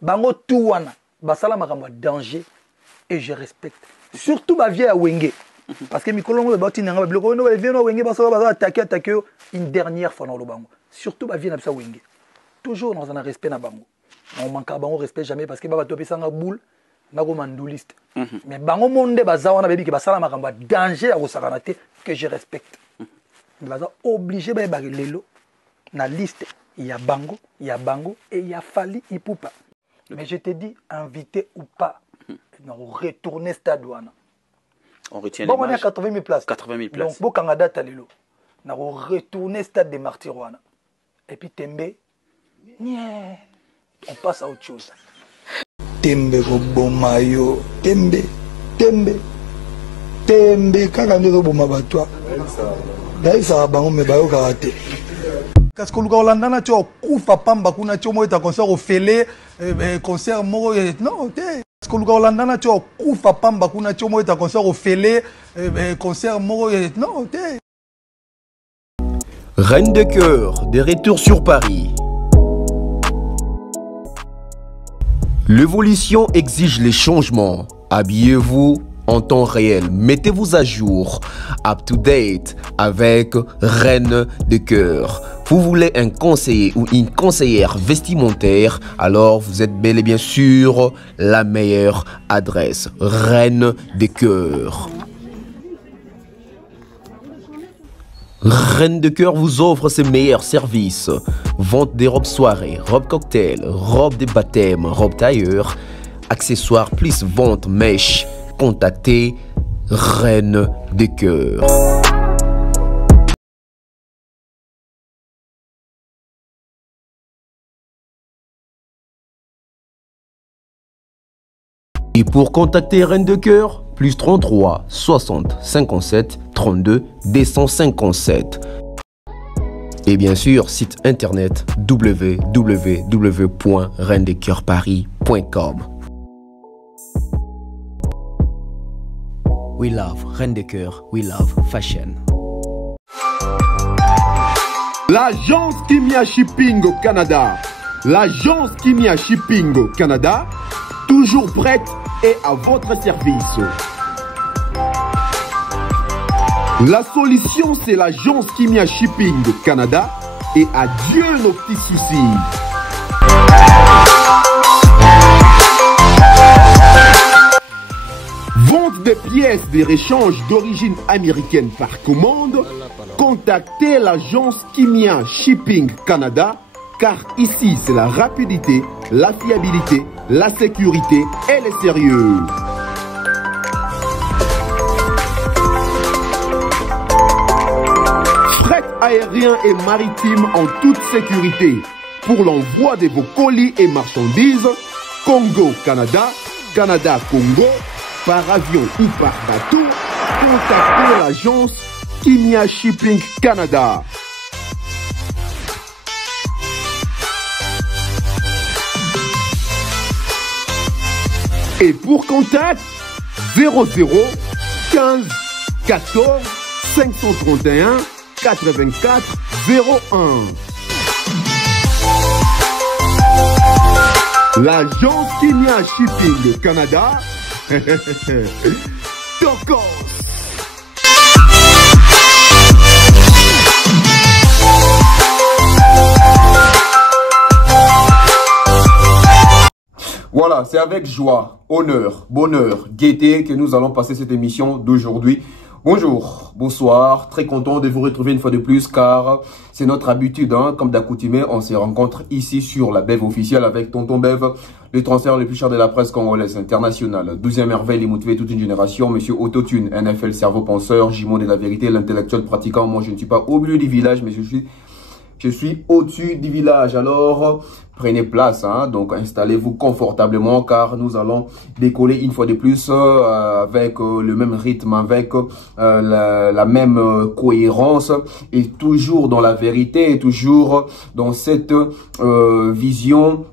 bango tout wana basala makambo danger et je respecte surtout ba vieille à Wenge parce que mikolo ngo ba tinanga ba biloko no ba vieille no Wenge basala ba attaquer une dernière fois dans le bango surtout ba vieille na bisa Wenge toujours dans un respect na bango on manque bango respect jamais parce que ba to pesanga boule na ko manduliste mais bango monde baza wana bebi ke basala makambo danger à kosakana te que je respecte baza obligé ba ba lelo na liste il y a bango et il y a Fally Ipupa. Mais je te dis, invité ou pas, on retourner stade wana. On retient bon, l'image. On est à 80 000 places. 80 000 places. Donc, bon, quand on a date, on retourner stade des martyrs wana. Et puis Tembe, on passe à autre chose. Tembe Bomayo, Tembe, kaka ndeko boma batwa. Dai sa bango me bayo karaté. Parce que le Landana tu kufa pamba kuna tu mo eta concert au fele concert mo non te parce que le Landana tu kufa pamba kuna tu mo eta concert au fele concert mo non te Reine de cœur, de retour sur Paris. L'évolution exige les changements. Habillez-vous en temps réel. Mettez-vous à jour, up to date avec Reine de cœur. Vous voulez un conseiller ou une conseillère vestimentaire, alors vous êtes bel et bien sûr la meilleure adresse. Reine de cœur. Reine de cœur vous offre ses meilleurs services. Vente des robes soirées, robes cocktail, robes de baptême, robes tailleur, accessoires plus vente mèche. Contactez Reine de cœur. Et pour contacter Reine de cœur, plus 33 60 57 32 257. Et bien sûr, site internet www.reinedecoeurparis.com. We love Reine de cœur, we love fashion. L'agence Kimia Shipping au Canada. L'agence Kimia Shipping au Canada, toujours prête et à votre service. La solution, c'est l'agence Kimia Shipping au Canada et adieu nos petits soucis. Vente des pièces de réchange d'origine américaine par commande, contactez l'agence Kimia Shipping Canada, car ici c'est la rapidité, la fiabilité, la sécurité et le sérieux. Fret aérien et maritime en toute sécurité. Pour l'envoi de vos colis et marchandises, Congo-Canada, Canada-Congo, par avion ou par bateau, contactez l'agence Kimia Shipping Canada. Et pour contact, 00 15 14 531 84 01. L'agence Kimia Shipping Canada. Tokos. Voilà, c'est avec joie, honneur, bonheur, gaieté que nous allons passer cette émission d'aujourd'hui. Bonjour, bonsoir, très content de vous retrouver une fois de plus car c'est notre habitude, hein, comme d'accoutumé, on se rencontre ici sur la Bev officielle avec Tonton Bev, le transfert le plus cher de la presse congolaise internationale. 12e merveille, il motivé toute une génération, monsieur Autotune, NFL, cerveau penseur, Jimon de la vérité, l'intellectuel pratiquant. Moi je ne suis pas au milieu du village, mais je suis au-dessus du village. Alors, prenez place, hein, donc installez-vous confortablement car nous allons décoller une fois de plus avec le même rythme, avec la même cohérence et toujours dans la vérité et toujours dans cette vision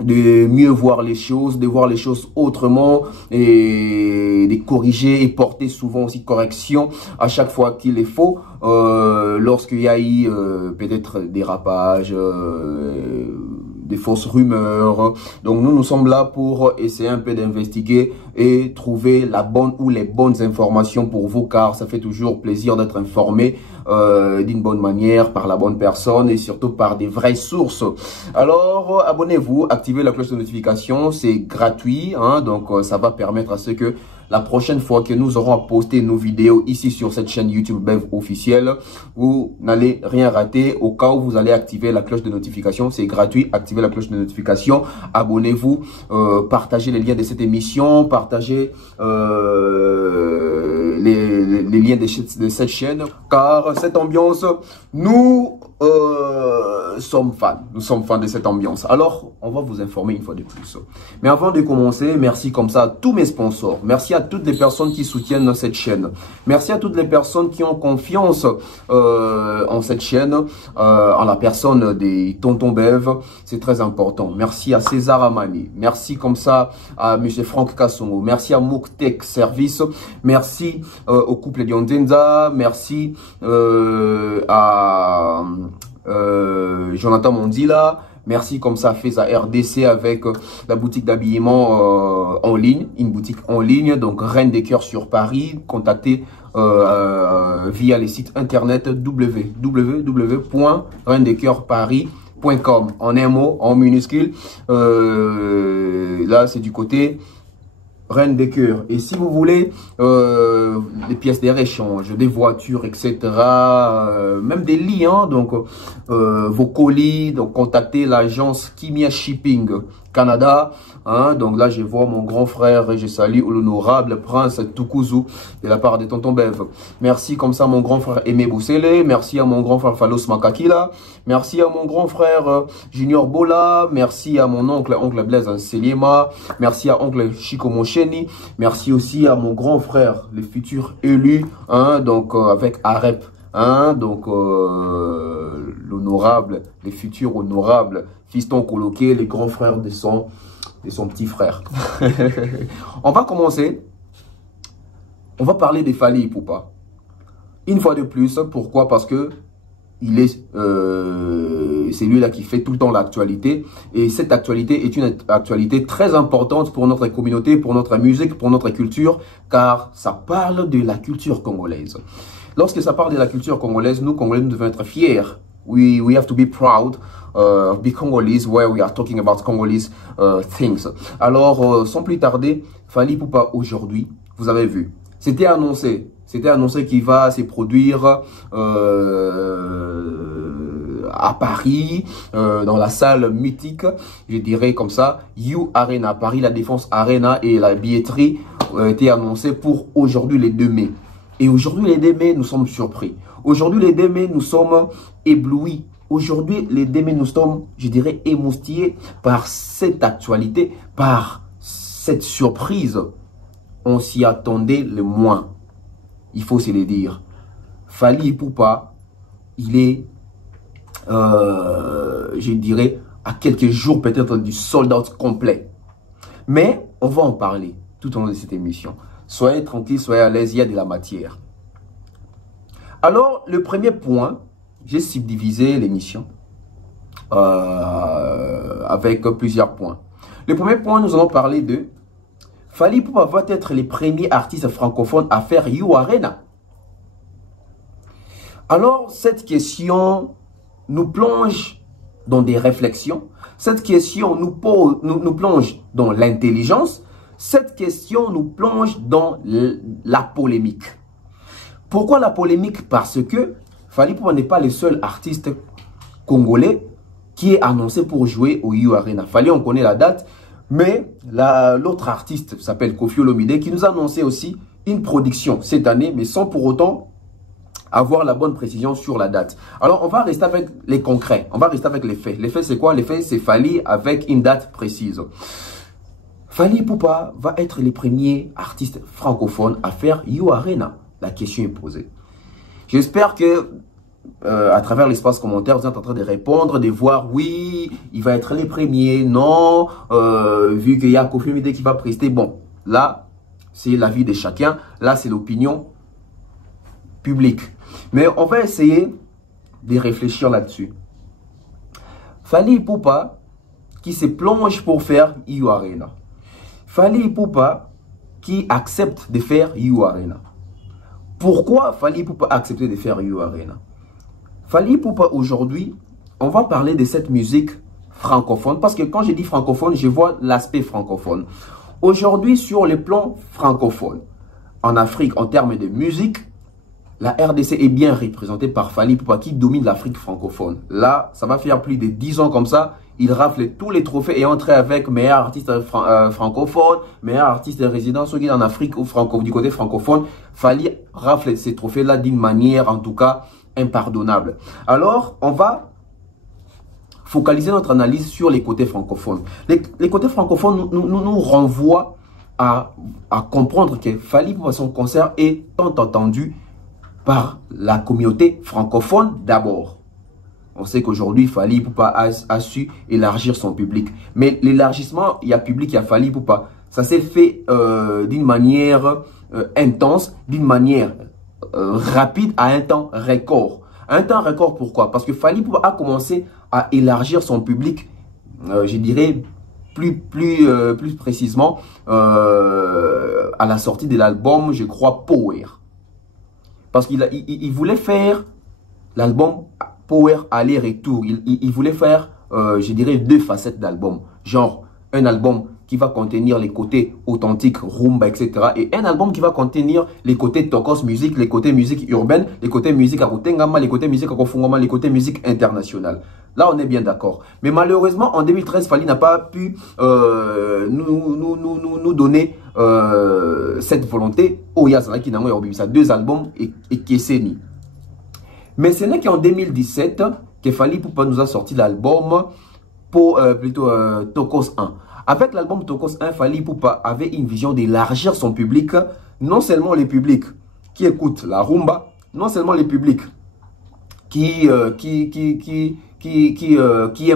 de mieux voir les choses, de voir les choses autrement et de corriger et porter souvent aussi correction à chaque fois qu'il est faux. Lorsqu'il y a eu peut-être dérapage, des fausses rumeurs. Donc nous sommes là pour essayer un peu d'investiguer et trouver la bonne ou les bonnes informations pour vous, car ça fait toujours plaisir d'être informé d'une bonne manière, par la bonne personne et surtout par des vraies sources. Alors abonnez-vous, activez la cloche de notification, c'est gratuit, hein, donc ça va permettre à ce que la prochaine fois que nous aurons à poster nos vidéos ici sur cette chaîne YouTube Bev officielle, vous n'allez rien rater. Au cas où vous allez activer la cloche de notification, c'est gratuit, activez la cloche de notification, abonnez-vous, partagez les liens de cette émission, partagez les liens de cette chaîne, car cette ambiance, nous sommes fans de cette ambiance. Alors, on va vous informer une fois de plus. Mais avant de commencer, merci comme ça à tous mes sponsors. Merci à toutes les personnes qui soutiennent cette chaîne. Merci à toutes les personnes qui ont confiance en cette chaîne, en la personne des Tonton Bev. C'est très important. Merci à César Amani. Merci comme ça à M. Franck Kassongo. Merci à Mouktek Service. Merci au couple Diondenza. Merci à Jonathan Mondila. Merci comme ça Feza RDC avec la boutique d'habillement en ligne, une boutique en ligne, donc Reine des Cœurs sur Paris. Contactez via les sites internet www.reindescoeursparis.com en un mot, en minuscule. Là c'est du côté Reine des Cœurs. Et si vous voulez des pièces de réchange, des voitures, etc., même des lits, hein, donc vos colis, donc contactez l'agence Kimia Shipping Canada. Hein, donc là, je vois mon grand frère et je salue l'honorable Prince Tukuzu de la part de Tonton Bev. Merci comme ça mon grand frère Aimé Boussele. Merci à mon grand frère Falos Makakila. Merci à mon grand frère Junior Bola. Merci à mon oncle Blaise Seliema. Merci à oncle Chico Mocheni. Merci aussi à mon grand frère, le futur élu, hein, donc avec Arep. Hein, donc l'honorable, les futurs honorables fiston coloqué, les grands frères de son petit frère. On va commencer. On va parler de Fally Ipupa. Une fois de plus, pourquoi? Parce que il est c'est lui-là qui fait tout le temps l'actualité. Et cette actualité est une actualité très importante pour notre communauté, pour notre musique, pour notre culture, car ça parle de la culture congolaise. Lorsque ça parle de la culture congolaise, nous, Congolais, nous devons être fiers. We have to be proud of being Congolese where we are talking about Congolese things. Alors, sans plus tarder, Fally Ipupa aujourd'hui, vous avez vu, c'était annoncé qu'il va se produire à Paris, dans la salle mythique, je dirais comme ça, You Arena, Paris La Défense Arena, et la billetterie était annoncée pour aujourd'hui les 2 mai. Et aujourd'hui les 2 mai, nous sommes surpris. Aujourd'hui les 2 mai, nous sommes éblouis. Aujourd'hui les 2 mai, nous sommes, je dirais, émoustillés par cette actualité, par cette surprise. On s'y attendait le moins. Il faut se le dire. Fally Ipupa, il est, je dirais, à quelques jours peut-être du sold out complet. Mais on va en parler tout au long de cette émission. Soyez tranquille, soyez à l'aise, il y a de la matière. Alors, le premier point, j'ai subdivisé l'émission avec plusieurs points. Le premier point, nous allons parler de Fally Ipupa va être les premiers artistes francophones à faire You Arena. Alors, cette question nous plonge dans des réflexions. Cette question nous plonge dans l'intelligence. Cette question nous plonge dans la polémique. Pourquoi la polémique? Parce que Fally Ipupa n'est pas le seul artiste congolais qui est annoncé pour jouer au You Arena. Fally, on connaît la date, mais l'autre artiste s'appelle Koffi Olomide qui nous a annoncé aussi une production cette année, mais sans pour autant avoir la bonne précision sur la date. Alors, on va rester avec les concrets, on va rester avec les faits. Les faits, c'est quoi? Les faits, c'est Fally avec une date précise. Fally Ipupa va être le premier artiste francophone à faire You Arena. La question est posée. J'espère que à travers l'espace commentaire, vous êtes en train de répondre, de voir oui, il va être les premiers, non, vu qu'il y a Koffi Olomide qui va prester. Bon, là, c'est l'avis de chacun. Là, c'est l'opinion publique. Mais on va essayer de réfléchir là-dessus. Fally Ipupa qui se plonge pour faire You Arena. Fally Ipupa qui accepte de faire You Arena. Pourquoi Fally Ipupa a accepté de faire You Arena? Fally Ipupa aujourd'hui, on va parler de cette musique francophone, parce que quand je dis francophone, je vois l'aspect francophone. Aujourd'hui, sur le plan francophone, en Afrique, en termes de musique, la RDC est bien représentée par Fally Ipupa qui domine l'Afrique francophone. Là, ça va faire plus de 10 ans comme ça. Il rafle tous les trophées et entre avec meilleur artiste francophone, meilleur artiste de résidence en Afrique ou du côté francophone. Fally rafle ces trophées-là d'une manière, en tout cas, impardonnable. Alors, on va focaliser notre analyse sur les côtés francophones. Les côtés francophones nous renvoient à comprendre que Fally Ipupa, son concert est tant entendu par la communauté francophone d'abord. On sait qu'aujourd'hui, Fally Ipupa a su élargir son public. Mais l'élargissement, il y a public, il y a Fally Ipupa. Ça s'est fait d'une manière intense, d'une manière rapide, à un temps record. Un temps record, pourquoi? Parce que Fally Ipupa a commencé à élargir son public, je dirais, plus précisément, à la sortie de l'album, je crois, Power. Parce qu'il voulait faire l'album Power aller-retour. Il voulait faire, je dirais, 2 facettes d'album. Genre, un album qui va contenir les côtés authentiques, rumba, etc. Et un album qui va contenir les côtés tokos musique, les côtés musique urbaine, les côtés musique akotengama, les côtés musique akofungama, les côtés musique internationale. Là, on est bien d'accord. Mais malheureusement, en 2013, Fally n'a pas pu nous donner cette volonté. Oyazana qui n'a pas 2 albums et Kesseni. Mais ce n'est qu'en 2017 que Fally Ipupa nous a sorti l'album Tokos 1. Avec l'album Tokos 1, Fally Ipupa avait une vision d'élargir son public, non seulement les publics qui écoutent la rumba, non seulement les publics qui aiment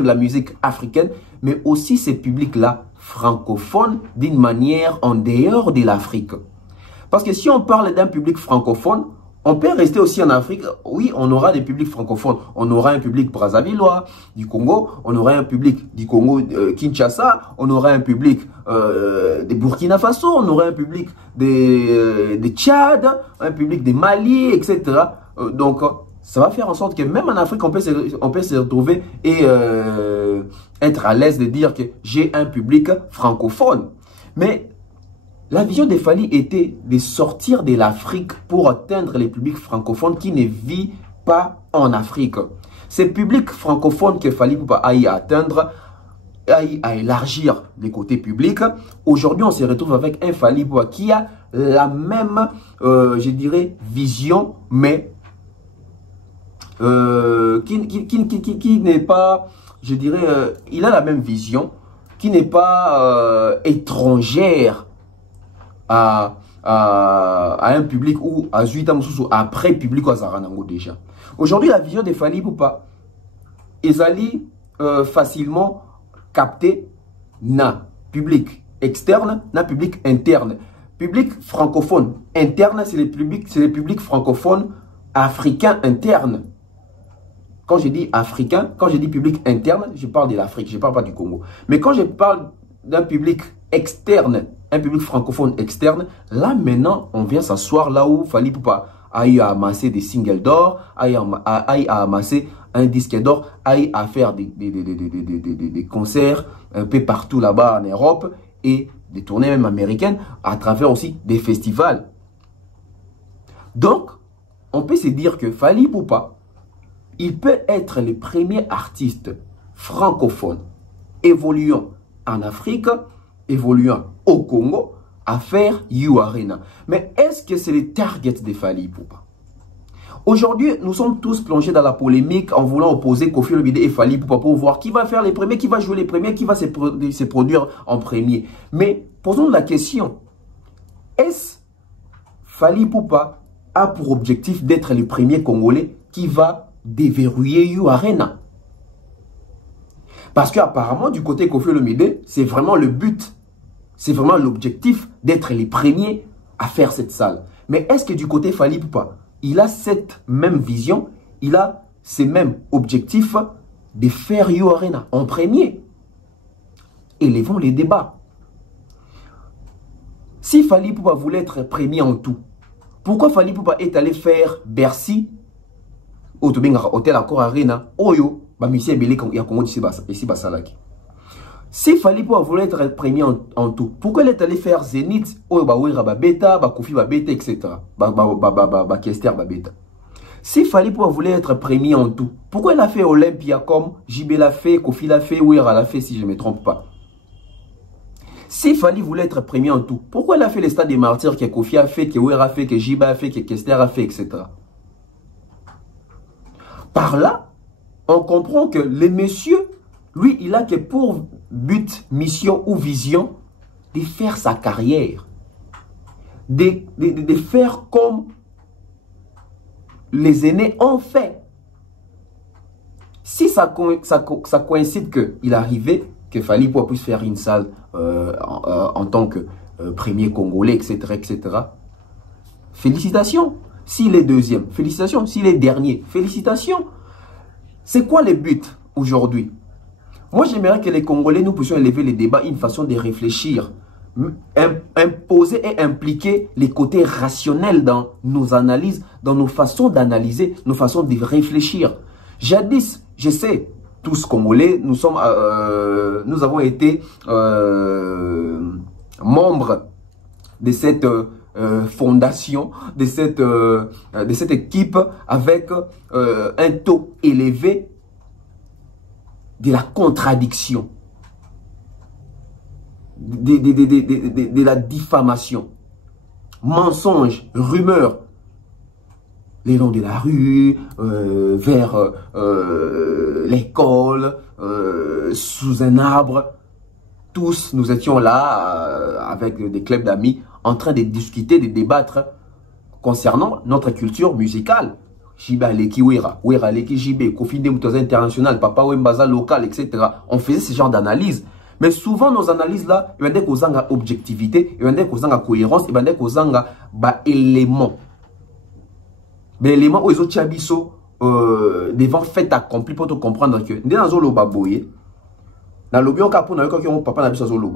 la musique africaine, mais aussi ces publics-là francophones d'une manière en dehors de l'Afrique. Parce que si on parle d'un public francophone, on peut rester aussi en Afrique. Oui, on aura des publics francophones. On aura un public brazzavillois du Congo. On aura un public du Congo Kinshasa. On aura un public de Burkina Faso. On aura un public de Tchad. Un public de Mali, etc. Donc, ça va faire en sorte que même en Afrique, on peut se retrouver et être à l'aise de dire que j'ai un public francophone. Mais la vision de Fally était de sortir de l'Afrique pour atteindre les publics francophones qui ne vivent pas en Afrique. Ces publics francophones que Fally Ipupa a y atteindre, à élargir les côtés publics. Aujourd'hui, on se retrouve avec un Fally Ipupa qui a la même, je dirais, vision, mais qui n'est pas, je dirais, il a la même vision, qui n'est pas étrangère à un public ou à Zuita Moussou après public à Zaranango déjà. Aujourd'hui, la vision de Fally Ipupa est allée facilement capter na public externe, na public interne. Public francophone interne, c'est les publics francophones africains internes. Quand je dis africain, quand je dis public interne, je parle de l'Afrique, je ne parle pas du Congo. Mais quand je parle d'un public externe, un public francophone externe, là maintenant, on vient s'asseoir là où Fally Ipupa a eu à amasser des singles d'or, a eu à amasser un disque d'or, a eu à faire des concerts un peu partout là-bas en Europe et des tournées même américaines à travers aussi des festivals. Donc, on peut se dire que Fally Ipupa, il peut être le premier artiste francophone évoluant en Afrique, évoluant au Congo, à faire You Arena. Mais est-ce que c'est le target de Fally Ipupa? Aujourd'hui, nous sommes tous plongés dans la polémique en voulant opposer Koffi Olomide et Fally Ipupa pour voir qui va faire les premiers, qui va jouer les premiers, qui va se produire en premier. Mais posons la question, est-ce Fally Ipupa a pour objectif d'être le premier Congolais qui va déverrouiller You Arena? Parce qu'apparemment, du côté Koffi Olomide, c'est vraiment le but, c'est vraiment l'objectif d'être les premiers à faire cette salle. Mais est-ce que du côté Fally Ipupa, il a cette même vision, il a ces mêmes objectifs de faire You Arena en premier? élevons les débats. Si Fally Ipupa voulait être premier en tout, pourquoi Fally Ipupa est allé faire Bercy, Hôtel Accor Arena, Oyo, Monsieur Belé, il y a Congo ici Basalaki. Si Fally Ipupa voulait être premier en tout, pourquoi il est allé faire Zénith, Oyo Bawira Babeta, Bakofi Babeta, etc. Kester Babeta. Si Fally Ipupa voulait être premier en tout, pourquoi il a fait Olympia comme JB l'a fait, Kofi l'a fait, Ouira l'a fait, si je ne me trompe pas. Si Fally voulait être premier en tout, pourquoi il a fait les stades des martyrs que Kofi a fait, que Ouira a fait, que JB a fait, que Kester a fait, etc. Par là, on comprend que le monsieur, lui, il a que pour but, mission ou vision de faire sa carrière. De faire comme les aînés ont fait. Si ça coïncide qu'il arrivait, que Fally Ipupa puisse faire une salle en tant que premier Congolais, etc., etc. Félicitations. S'il est deuxième, félicitations. S'il est dernier, félicitations. C'est quoi le but aujourd'hui? Moi, j'aimerais que les Congolais, nous puissions élever les débats, une façon de réfléchir, imposer et impliquer les côtés rationnels dans nos analyses, dans nos façons d'analyser, nos façons de réfléchir. Jadis, je sais, tous Congolais, nous avons été membres de cette fondation, de cette équipe avec un taux élevé de la contradiction, de la diffamation, mensonges, rumeurs, les noms de la rue, vers l'école, sous un arbre. Tous, nous étions là, avec des clubs d'amis, en train de discuter, de débattre concernant notre culture musicale. Jiba Leki Wera, Wera Leki Jibé, Kofinde Moutoza International, Papa Wembaza local, etc. On faisait ce genre d'analyse. Mais souvent, nos analyses-là, il y a des causes objectivité, il y a des causes cohérence, il y a des causes éléments. Mais éléments où ils ont tchabiso devant fait accompli pour te comprendre que dans le baboye, dans le bio capon, papa n'a pas le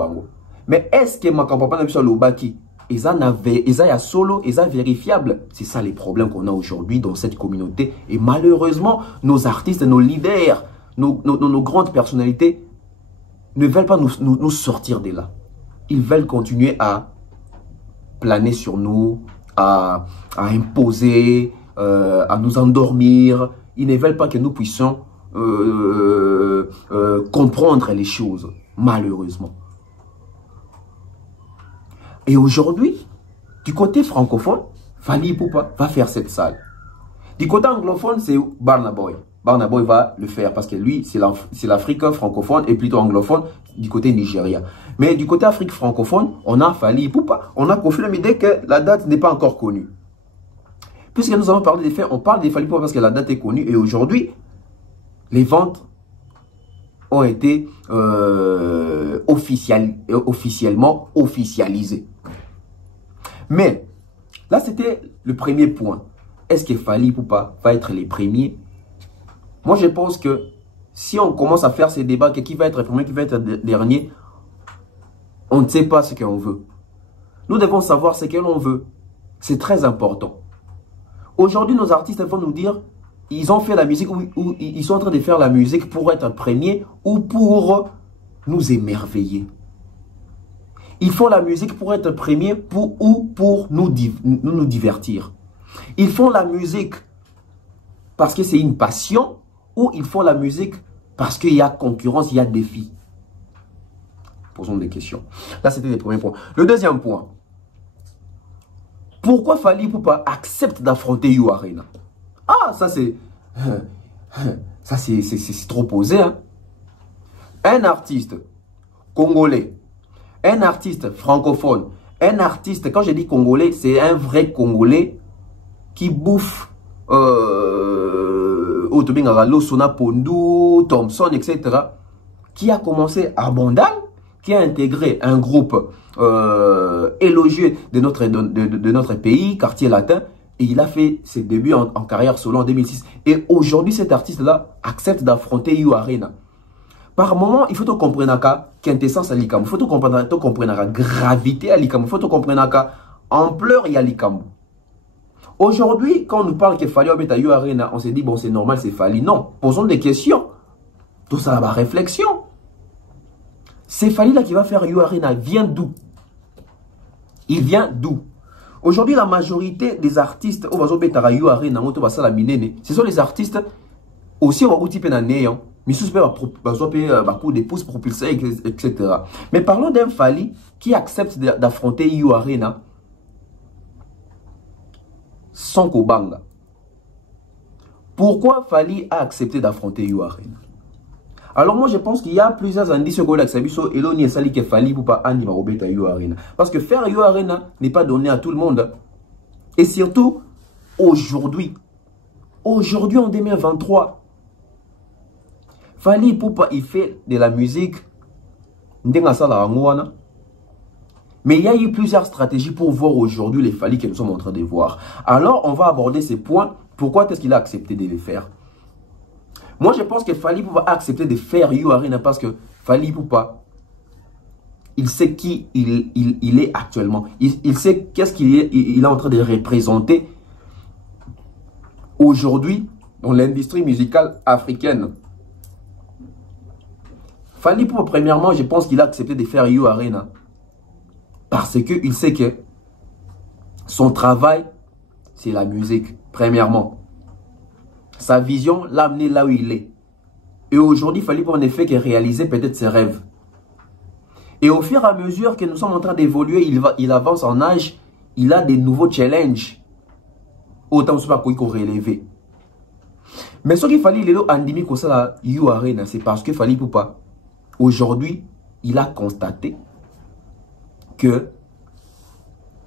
mais est-ce que ma papa n'a pas le baki? Ils ont solo, ils ont vérifiable. C'est ça les problèmes qu'on a aujourd'hui dans cette communauté. Et malheureusement, nos artistes, nos leaders, nos grandes personnalités ne veulent pas nous sortir de là. Ils veulent continuer à planer sur nous, à imposer, à nous endormir. Ils ne veulent pas que nous puissions comprendre les choses, malheureusement. Et aujourd'hui, du côté francophone, Fally Ipupa va faire cette salle. Du côté anglophone, c'est Burna Boy. Burna Boy va le faire parce que lui, c'est l'Afrique francophone et plutôt anglophone du côté Nigeria. Mais du côté Afrique francophone, on a Fally Ipupa, on a confirmé dès que la date n'est pas encore connue. Puisque nous avons parlé des faits, on parle des Fally Ipupa parce que la date est connue et aujourd'hui, les ventes ont été officiellement officialisées. Mais, là c'était le premier point. Est-ce que Fally Ipupa va être les premiers? Moi je pense que si on commence à faire ces débats, qui va être premier, qui va être dernier, on ne sait pas ce qu'on veut. Nous devons savoir ce que l'on veut. C'est très important. Aujourd'hui, nos artistes vont nous dire, ils ont fait la musique ou ils sont en train de faire la musique pour être premier ou pour nous émerveiller. Ils font la musique pour être premier ou pour nous divertir. Ils font la musique parce que c'est une passion ou ils font la musique parce qu'il y a concurrence, il y a défi. Posons des questions. Là, c'était les premiers points. Le deuxième point. Pourquoi Fally Ipupa accepte d'affronter You Arena? Ah, ça c'est trop posé. Hein? Un artiste congolais, un artiste francophone, un artiste, quand je dis congolais, c'est un vrai congolais qui bouffe Losona Pondu, Thompson, etc. Qui a commencé à Bandal, qui a intégré un groupe élogieux de notre pays, Quartier Latin, et il a fait ses débuts en carrière solo en 2006. Et aujourd'hui, cet artiste-là accepte d'affronter You Arena. par moment, il faut te comprendre la quintessence à l'Ikambo. Il faut te comprendre la gravité à l'Ikambo. Il faut te comprendre la ampleur à l'Ikambo. Aujourd'hui, quand on nous parle qu'il fallait mettre à You Arena, on s'est dit, bon, c'est normal, c'est Fally. Non, posons des questions. Tout ça, la réflexion. C'est Fally là qui va faire You Arena. Vient d'où? Il vient d'où? Aujourd'hui, la majorité des artistes, ce sont les artistes aussi au type d'un néant. Mais sous coup des pouces propulsés, etc. Mais parlons d'un Fally qui accepte d'affronter You Arena sans Kobanga. Pourquoi Fally a accepté d'affronter You Arena? Alors moi je pense qu'il y a plusieurs indices sur l'Axabiso et l'on y est que Fally pour pas animer Robert à You Arena. Parce que faire You Arena n'est pas donné à tout le monde. Et surtout aujourd'hui. Aujourd'hui en 2023. Fally pour pas il fait de la musique. Mais il y a eu plusieurs stratégies pour voir aujourd'hui les Fally que nous sommes en train de voir. Alors on va aborder ces points. Pourquoi est-ce qu'il a accepté de les faire? Moi, je pense que Fally Ipupa a accepté de faire You Arena parce que Fally Ipupa, il sait qui il est actuellement. Il sait qu'est-ce qu'il est en train de représenter aujourd'hui dans l'industrie musicale africaine. Fally Ipupa, premièrement, je pense qu'il a accepté de faire You Arena parce qu'il sait que son travail, c'est la musique, premièrement. Sa vision l'a amené là où il est. Et aujourd'hui, Fally Ipupa en effet que réaliser peut-être ses rêves. Et au fur et à mesure que nous sommes en train d'évoluer, il avance en âge, il a des nouveaux challenges. Autant que ce soit qu'on relever. Mais ce qu'il fallait, il est là, andimi comme ça, la You Arena, c'est parce que Fally Ipupa, aujourd'hui, il a constaté que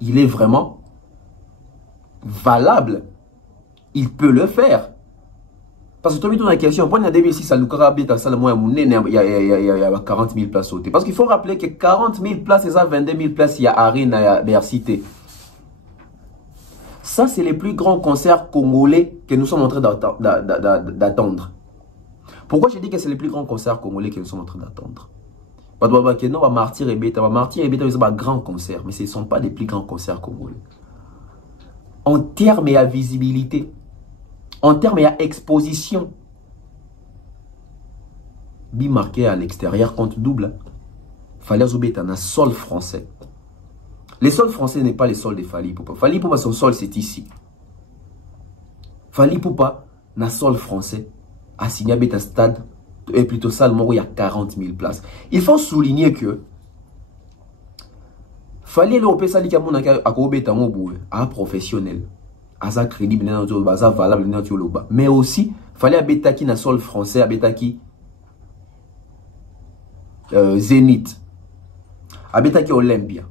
il est vraiment valable. Il peut le faire. Parce que tu as mis dans la question, pour 2006, il y a 40 000 places sautées. Parce qu'il faut rappeler que 40 000 places, c'est ça, 22 000 places, il y a Arena, il y a Bercité. Ça, c'est les plus grands concerts congolais que nous sommes en train d'attendre. Pourquoi je dis que c'est les plus grands concerts congolais que nous sommes en train d'attendre? Parce que non, Martyr et Beta, c'est un grand concert, mais ce ne sont pas les plus grands concerts congolais. En termes et à visibilité, en termes et à exposition, bimarqué à l'extérieur compte double. Fally Ipupa un sol français. Les sols français n'est pas les sols de Fally Ipupa. Fally Ipupa, son sol c'est ici. Fally Ipupa un sol français a signé un stade et plutôt salle où il y a 40 000 places. Il faut souligner que Fally Ipupa a professionnel. Aza crédible, aza valable, mais aussi Fally Abetaki na sol français, Abetaki Zénith, Abetaki Olympia,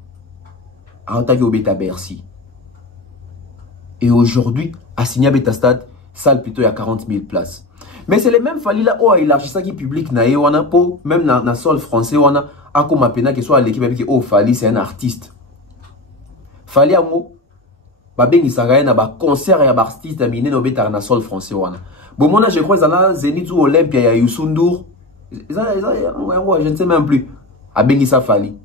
Abetaki Obeta Bercy. Et aujourd'hui, a signé Abeta Stade, salle plutôt il y a 40 000 places. Mais c'est les mêmes Fally là, oh, il a ça qui public na wana po, même na sol français wana, a comme appena que soit l'équipe qui oh Fally c'est un artiste. Fally amo babengi sagaye na ba concert ya ba artiste amine no beta na sol français wana. Bon moi je crois ça Zénith ou Olympia ya Youssou N'Dour. Je ne sais même plus. Abengi sa Fally.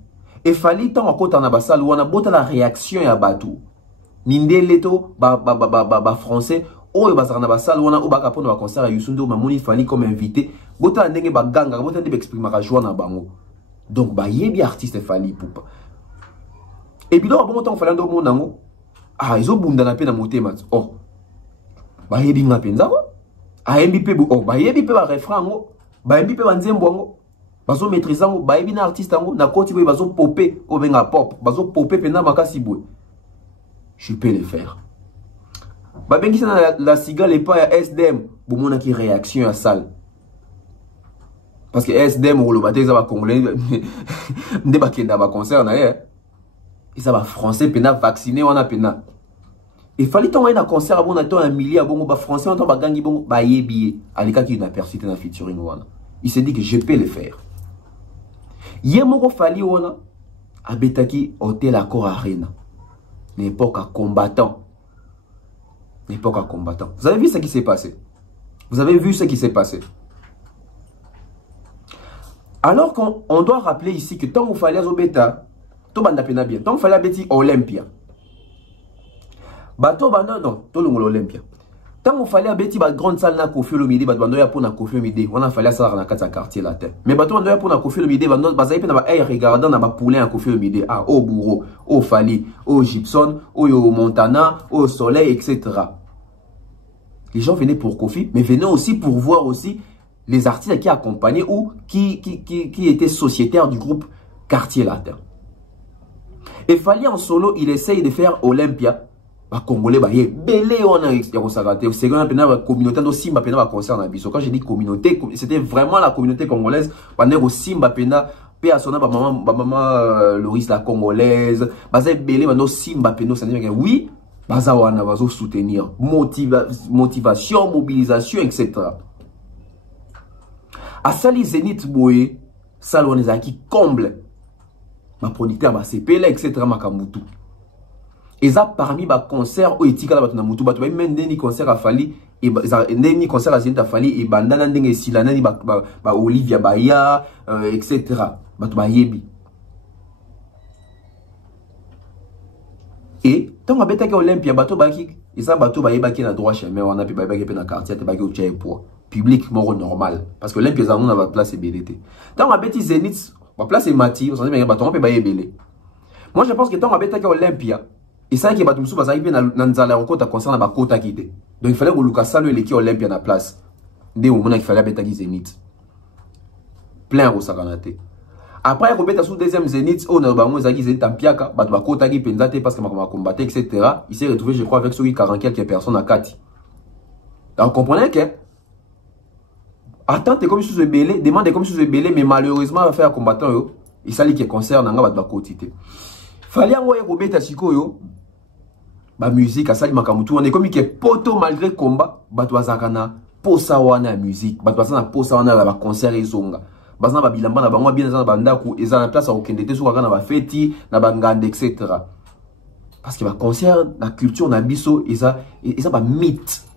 Et Fally tant akota na ba salle wana bota la réaction ya batu. Mindele to ba français o ba na ba salle wana o ba kapona ba concert ya Youssou N'Dour mamoni Fally comme invité. Bota ndenge ba ganga bota ndebe exprimer ka joie na bango. Donc ba yebi artiste Fally Ipupa. Et puis là bon temps Fally ndo monango. Ah, ils ont bunda na pe na motema. Oh. Ba yebi nga penza ko. Ah, yebi pe oh, ba yebi pe ba refrain ngo. Ba yebi pe ba nzembo ngo. Bazo maîtriser ngo, ba yebi na artiste ngo, na koti boy bazo popper o benga pop. Bazo popper pe na makasi boy. Je peux le faire. Ba bengi ça la cigale et pas ya SDM, bo mona ki réaction à salle. Parce que SDM ou le bateza ba congolais nde ba kenda ba concert na ye. Et ça va français pena vacciné on a pena. Il fallait tomber dans concert bon attend un millier bon ba français on ba gangi bon ba yebi alika qui na persité na featuring wana. Il s'est dit que je peux le faire. Yemoko Fally wana abetaki hôtel Accor Arena. N'importe à combattant. N'importe à combattant. Vous avez vu ce qui s'est passé? Vous avez vu ce qui s'est passé? Alors qu'on doit rappeler ici que tant qu'il fallait Zobeta, tout banda pena bien, tant qu'il fallait Betty Olympia. Bato banda non, tout le monde Olympia. Tant qu'il fallait Betty ba grande salle na Kofi Olomide, bato banda ya pour na Kofi Olomide, on a fallu ça dans quatre quartier là terre. Mais bato banda ya pour na Kofi Olomide, banda bazaï pe na ba regardant na ba poulain à Kofi Olomide, ah au Bourreau, au Fali, au Gibson, au Montana, au Soleil, etc. Les gens venaient pour Kofi, mais venaient aussi pour voir aussi les artistes qui accompagnaient ou qui étaient sociétaires du groupe Quartier Latin. Et Fali en solo, il essaye de faire Olympia. Les Congolais, belé on a consacré. C'est quand même la communauté de Simba Pena va concert na biso. Quand j'ai dit communauté, c'était vraiment la communauté congolaise. Pendant Simba Pena, personne ba maman Loris la congolaise. Bazé belé maintenant Simba Pena, ça dit que oui, baza wana bazo soutenir, motivation, mobilisation, etc. À Sali Zénith Boye, Saloneza qui comble ma producteur, ma CPL, etc. ma Kamutu. Et ça parmi les concerts où etika la batuna mutu batu même ni concert à Fali et ni concert à Zénith à Fali et bandana ndenge silana ni ba Olivia Baya etc. batu ba yebi. Et tant que beta Olympia batu baki et ça batu ba yeba ki na droit chemin on a pi ba yeba na quartier te baki au tchai pour public moro normal parce que Olympia ça on a place et BDT. Tant que beti Zénith ba place et Mati on s'en dit batu on peut ba yebele. Moi je pense que tant que beta Olympia et ça qui est battu sous basa ipe na nzala encore ta concerne ba kota kite. Donc il fallait que Lucas Salo l'équipe Olympia na place. Dès au moment qu'il fallait beta Zénith. Plein au sakanate. Après il sous deuxième Zénith on a ba mo zaki Zénith ampiaka ba kota ki penzate parce que ma combattre etc. Il s'est retrouvé je crois avec ceux 40 quelques personnes à Kati. Donc comprenez que attends comme sous belé demande comme sous belé mais malheureusement va faire combattant yo il s'ali qui concerne nga ba kotite. Fallait envoyer Robeta Sikoyo. Ba musique, à ça, on est comme que poto malgré combat, batouazakana, posa wana musique, batouazana posa wana la concert et zonga. Bazana ba bilamba na bango bien na bandaku, et ça na place à okendete sur na ba feti, na bangande, etc. Parce que ba concert, la culture na biso, et ça ba mythe.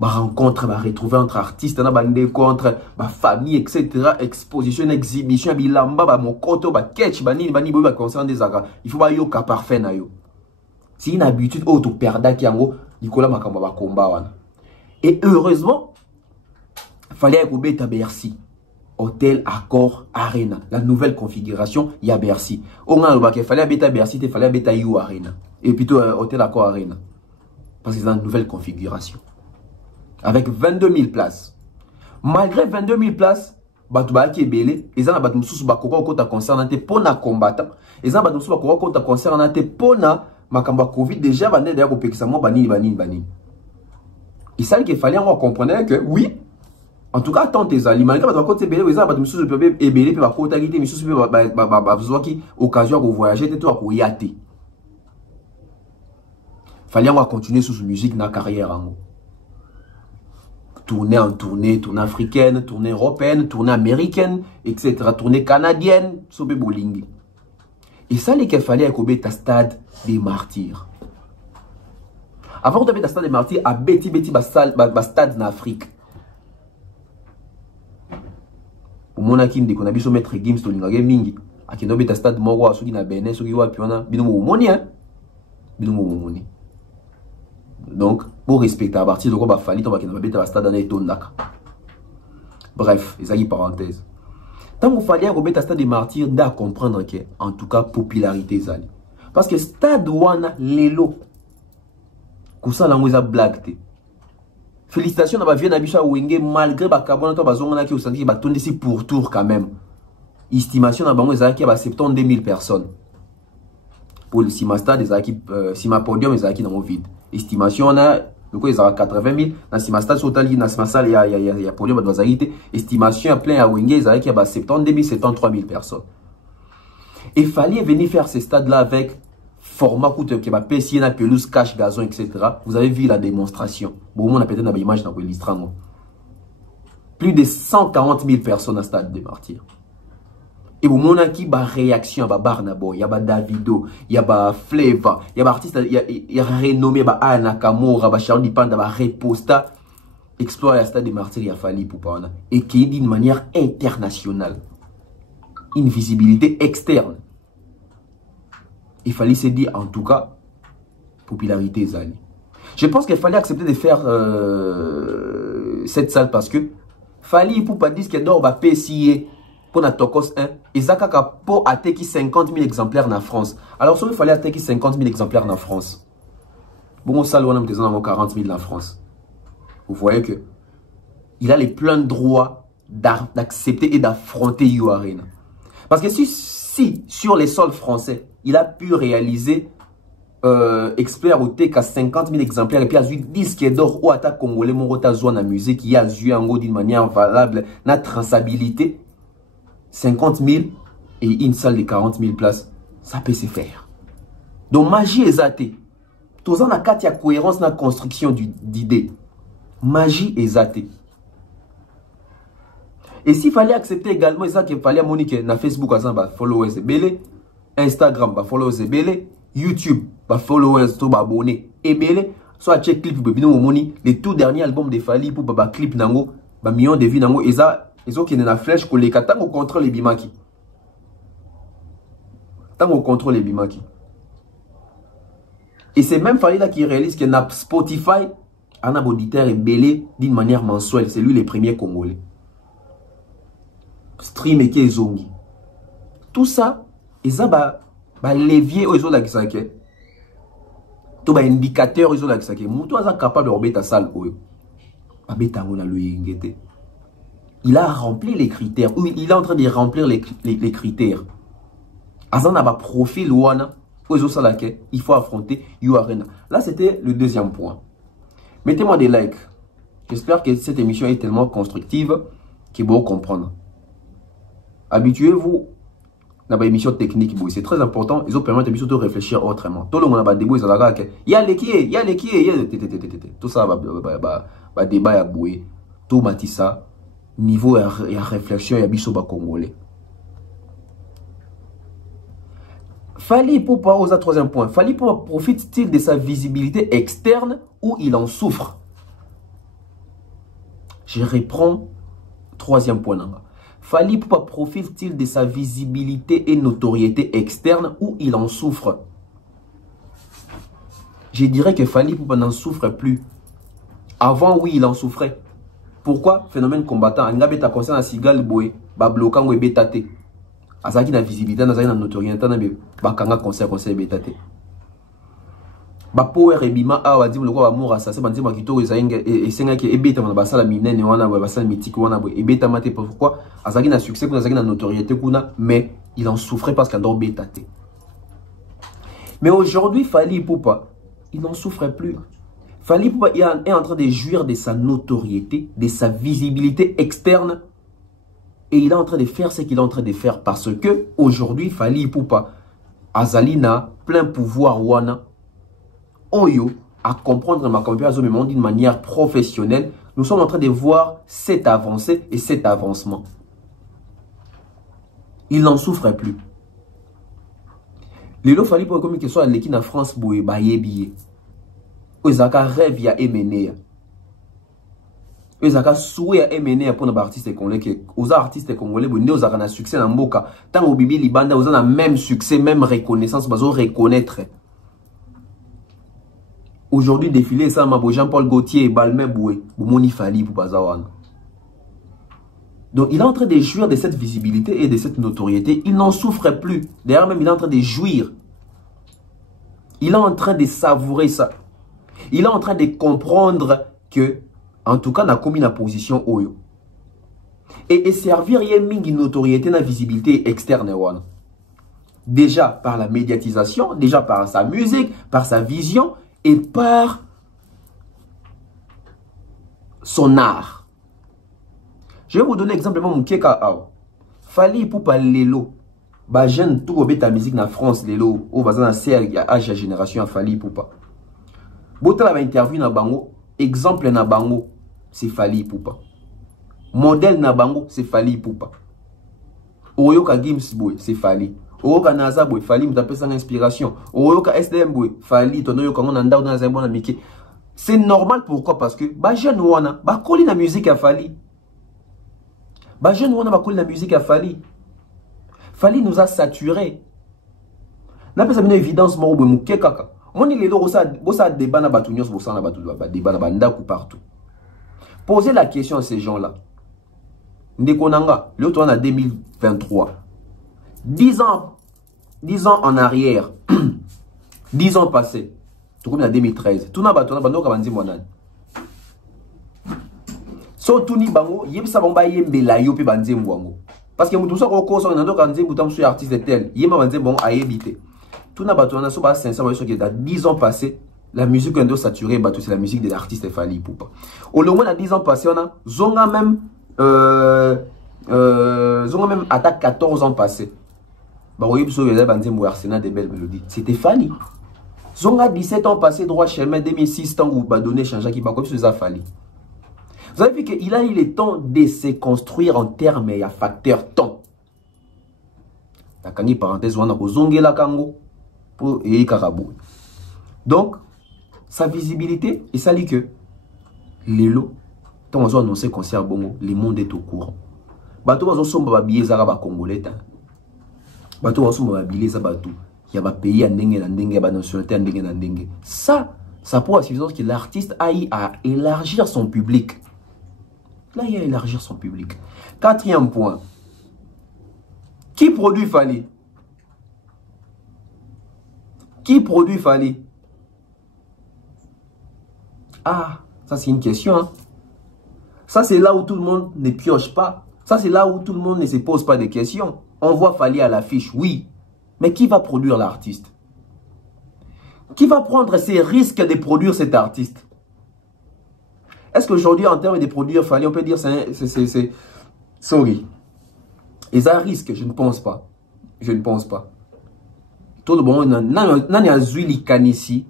Ba rencontre, ba retrouver entre artistes, na bande contre, ba famille, etc. Exposition, exhibition, bilamba, ba mokoto, ba ketch, ba nini, ba concert des aga. Il faut ba yoka parfait na yo. C'est une habitude auto perda qui en Nicolas Makamba ba combat wana. Et heureusement, fallait à Bercy. Hôtel Accor Arena, la nouvelle configuration, il y a Bercy. On a le fallait à Bercy, il fallait à You Arena. Et plutôt Hôtel Accor Arena. Parce que c'est une nouvelle configuration. Avec 22 000 places. Malgré 22 000 places, Batouba qui est belé, ils ont battu sous Bakoko contre concernant pour na combattant. Ils ont battu sous Bakoko contre concernant pour na Makamba Covid déjà bandé d'ailleurs au Pekisamo bani. Il s'agit qu'il fallait en comprendre que oui, en tout cas tant tes aliments, malgré que côté belé, ils ont battu sous le peuple et belé puis ba côté guité, mais sous ba besoin qui occasion de voyager, t'es toi pour y aller. Fallait on continuer sous musique na carrière en tournée en tournée, tournée africaine, tournée européenne, tournée américaine, etc. Tournée canadienne, sobe bowling. Et ça, il fallait à stade des martyrs. Avant de stade des martyrs, à Betty stade en Afrique. Pour mon akin de konabiso maître Gims to lingage mingi, à qui n'obéit stade moro à ceux qui n'a béné, ceux qui voient piona, bidongo moni, hein, bidongo moni. Donc, pour respecter à partir de quoi fallait tomber dans le stade en étonnaka. Bref, les amis parenthèses. Tant qu'il fallait remettre à stade des martyrs, d'à comprendre que, en tout cas, popularité zali. Parce que stade wana lelo, kousa langoza blague. Félicitations à ma vie n'abisha wenge malgré bakabona to bazongana ki osandi ba tondisi pour tour quand même. Estimation na bango ezaki ba 72 000 personnes. Pour le Sima stade ezaki Sima podium ezaki dans vide. Estimation na donc ils ont 80 000 dans Sima stade total na Sima salle il y a podium ba zaïté estimation à plein à wenge ezaki ba 72 000 73 000 personnes. Il fallait venir faire ces stades là avec format coûteux qui va pessier la pelouse, cache, gazon, etc. Vous avez vu la démonstration. Bon, on a peut-être une image dans l'illustration. Plus de 140 000 personnes à stade des martyrs. Et vous avez qui ba réaction, ba Barnabo, il y a ba Davido, il y a ba Fleva, il y a ba artiste, il y a renommé ba Anna Kamora, ba Charlie Panda, ba Reposta. Explorer la stade des martyrs, il a fallu pour pas. Et qui est d'une manière internationale. une visibilité externe. Il fallait se dire, en tout cas, popularité Zali. Je pense qu'il fallait accepter de faire cette salle parce que fallait pour pas dire que d'or va payer pour na Tokos 1 et Zakaka pour attaquer 50 000 exemplaires en France. Alors il fallait attaquer 50 000 exemplaires en France. Bon, ça, on a 40 000 en France. Vous voyez que il a les pleins droits d'accepter et d'affronter UArena. Parce que si sur les sols français, il a pu réaliser expert au TK 50 000 exemplaires et puis il a eu disque d'or ou attaque congolais, mon rotazoa la musique, il a eu en d'une manière valable, la traçabilité, 50 000 et une salle de 40 000 places, ça peut se faire. Donc, magie est zatée. Tout ça, il y a cohérence dans la construction d'idées. Magie est zatée. Et s'il fallait accepter également, il fallait moniquer na Facebook, followers et belé, Instagram, followers et belé, YouTube, followers, abonnés et belé, soit check clip, les tout derniers albums de Fali pour clip nango, millions de vues nango, et ça, ils ont qui est dans la flèche qu'on les tant au contrôle les bimaki. Tant au contrôle les bimaki. Et c'est même Fali là qui réalise que Spotify, un auditeur est belé d'une manière mensuelle. C'est lui le premier Congolais. Stream et qui zongi. Tout ça, ils ont levier aux autres qui sont tout indicateur aux autres qui sont Moutou est capable de remettre ta salle. Il a rempli les critères. Il est en train de remplir les critères. Azan a un profil ouana. Il faut affronter UArena. Là, c'était le deuxième point. Mettez-moi des likes. J'espère que cette émission est tellement constructive qu'il faut comprendre. Habituez-vous à une émission technique. C'est très important. Ils ont permis de réfléchir autrement. Tout le monde a des débats. Il y a l'équipe, il y a l'équipe. Tout ça va débat à bouer. Tout matissa. Niveau et réflexion, il y a biso congolais. Fali Poupa, au troisième point, Fali Poupa profite-t-il de sa visibilité externe ou il en souffre? Je reprends troisième point. Fali Poupa profite-t-il de sa visibilité et notoriété externe ou il en souffre? Je dirais que Fali Poupa n'en souffre plus. Avant, oui, il en souffrait. Pourquoi? Phénomène combattant. Il y a des concernant à Sigal Boé, bloquant ou bétaté. Azaki na visibilité, na notoriété, na bakanga conseil bétaté. Ba power ebima awa di muloko ba mura sa banzi makito ezainga esenga ki ebeta na basala minene wana ba basala mythique wana bo ebeta mate pourquoi azaki na succès kuna azaki na notoriété kuna mais il en souffrait parce qu'il a bétaté. Mais aujourd'hui Fali Poupa, il n'en souffrait plus. Fali Poupa est en train de jouir de sa notoriété, de sa visibilité externe. Et il est en train de faire ce qu'il est en train de faire parce que aujourd'hui, Fali Poupa, Azalina, plein pouvoir wana, Oyo, à comprendre ma compréhension d'une manière professionnelle, nous sommes en train de voir cette avancée et cet avancement. Il n'en souffre plus. Les lots Fali Poupa, comme que soit l'équipe en France, boué, baye billet. Ozaka rêve ya emené. Ozaka souhait à emené pour nos artistes congolais. Aux artistes congolais, ils ont un succès dans Mboka. Tant au Bibi Libanda, ils ont le même succès, même reconnaissance, ils ont reconnaître. Aujourd'hui, défilé, ça m'a Jean-Paul Gaultier et Balmain Boué, Boumoni Fali pour Bazawan. Donc, il est en train de jouir de cette visibilité et de cette notoriété. Il n'en souffre plus. D'ailleurs, même, il est en train de jouir. Il est en train de savourer ça. Il est en train de comprendre que, en tout cas, il a commis la position Oyo. Et servir une notoriété, une visibilité externe. Déjà par la médiatisation, déjà par sa musique, par sa vision et par son art. Je vais vous donner exemplement mon Keka Ao. Fali Poupa Lelo. Bah, jeune tout au bêta musique na France, Lelo. Au bazan à CL, âge à génération à Fali Poupa. Bota la interview na bango. Exemple na bango, c'est Fali Poupa. Modèle na bango, c'est Fali Poupa. Oyoka Gims boy, c'est Fali. Oyoka Naza boy, Fali m'tape sans inspiration. Oyoka SDM boy, Fali, ton oyoka on anda dans un bon amitié. C'est normal pourquoi? Parce que bah jeune wana, bah coller la musique à Fali. Bah jeune wana bah coller la musique à Fali. Fali nous a saturés. N'a pas une évidence moro bo muke kaka. On est les lots ça débat na batunios bo ça na batu débat na banda coup partout. Posez la question à ces gens-là. Ndekonanga, l'autre on a 2023. 10 ans en arrière. 10 ans passés. Tout comme en 2013. Tout na batu na bando ka banzi monane. So tuni bango, yebisa bamba yembela yo pe banzi mwango. Parce que mutu so ko ko so nando kanzi mutam su artiste tel. Yema banzi bon ayebité. Tout n'a pas tout, on a 500 qui est à 10 ans passés, la musique est saturée, c'est la musique de l'artiste Fally Ipupa. Au moins à 10 ans passés, on a zonga même à 14 ans passés. Bah oui, parce que vous Arsenal des belles mélodies. C'était Fally. Zonga 17 ans passés, droit chemin 2006 temps où donné changer qui va comme ça Fally. Vous avez vu qu'il a eu le temps de se construire en termes et à facteur temps. La kangi parenthèse on a zonga la kango. Et Carabou. Donc, sa visibilité, et ça dit que les lots, quand on a annoncé concert bongo, le monde est au courant. Bato on a somba billet zaraba congolais. Bato on a somba billet zabatu. Il y a un pays à ndenge na ndenge, ba nationalité ndenge na ndenge. Ça prouve à suffisance que l'artiste a eu à élargir son public. Là, il y a à élargir son public. 4e point. Qui produit Fally? Qui produit Fally? Ah, ça c'est une question. Hein? Ça c'est là où tout le monde ne pioche pas. Ça c'est là où tout le monde ne se pose pas de questions. On voit Fally à l'affiche, oui. Mais qui va produire l'artiste? Qui va prendre ces risques de produire cet artiste? Est-ce qu'aujourd'hui, en termes de produire Fally, on peut dire c'est... Sorry. Et ça risque, je ne pense pas. Je ne pense pas. Tout le monde, il y a ici.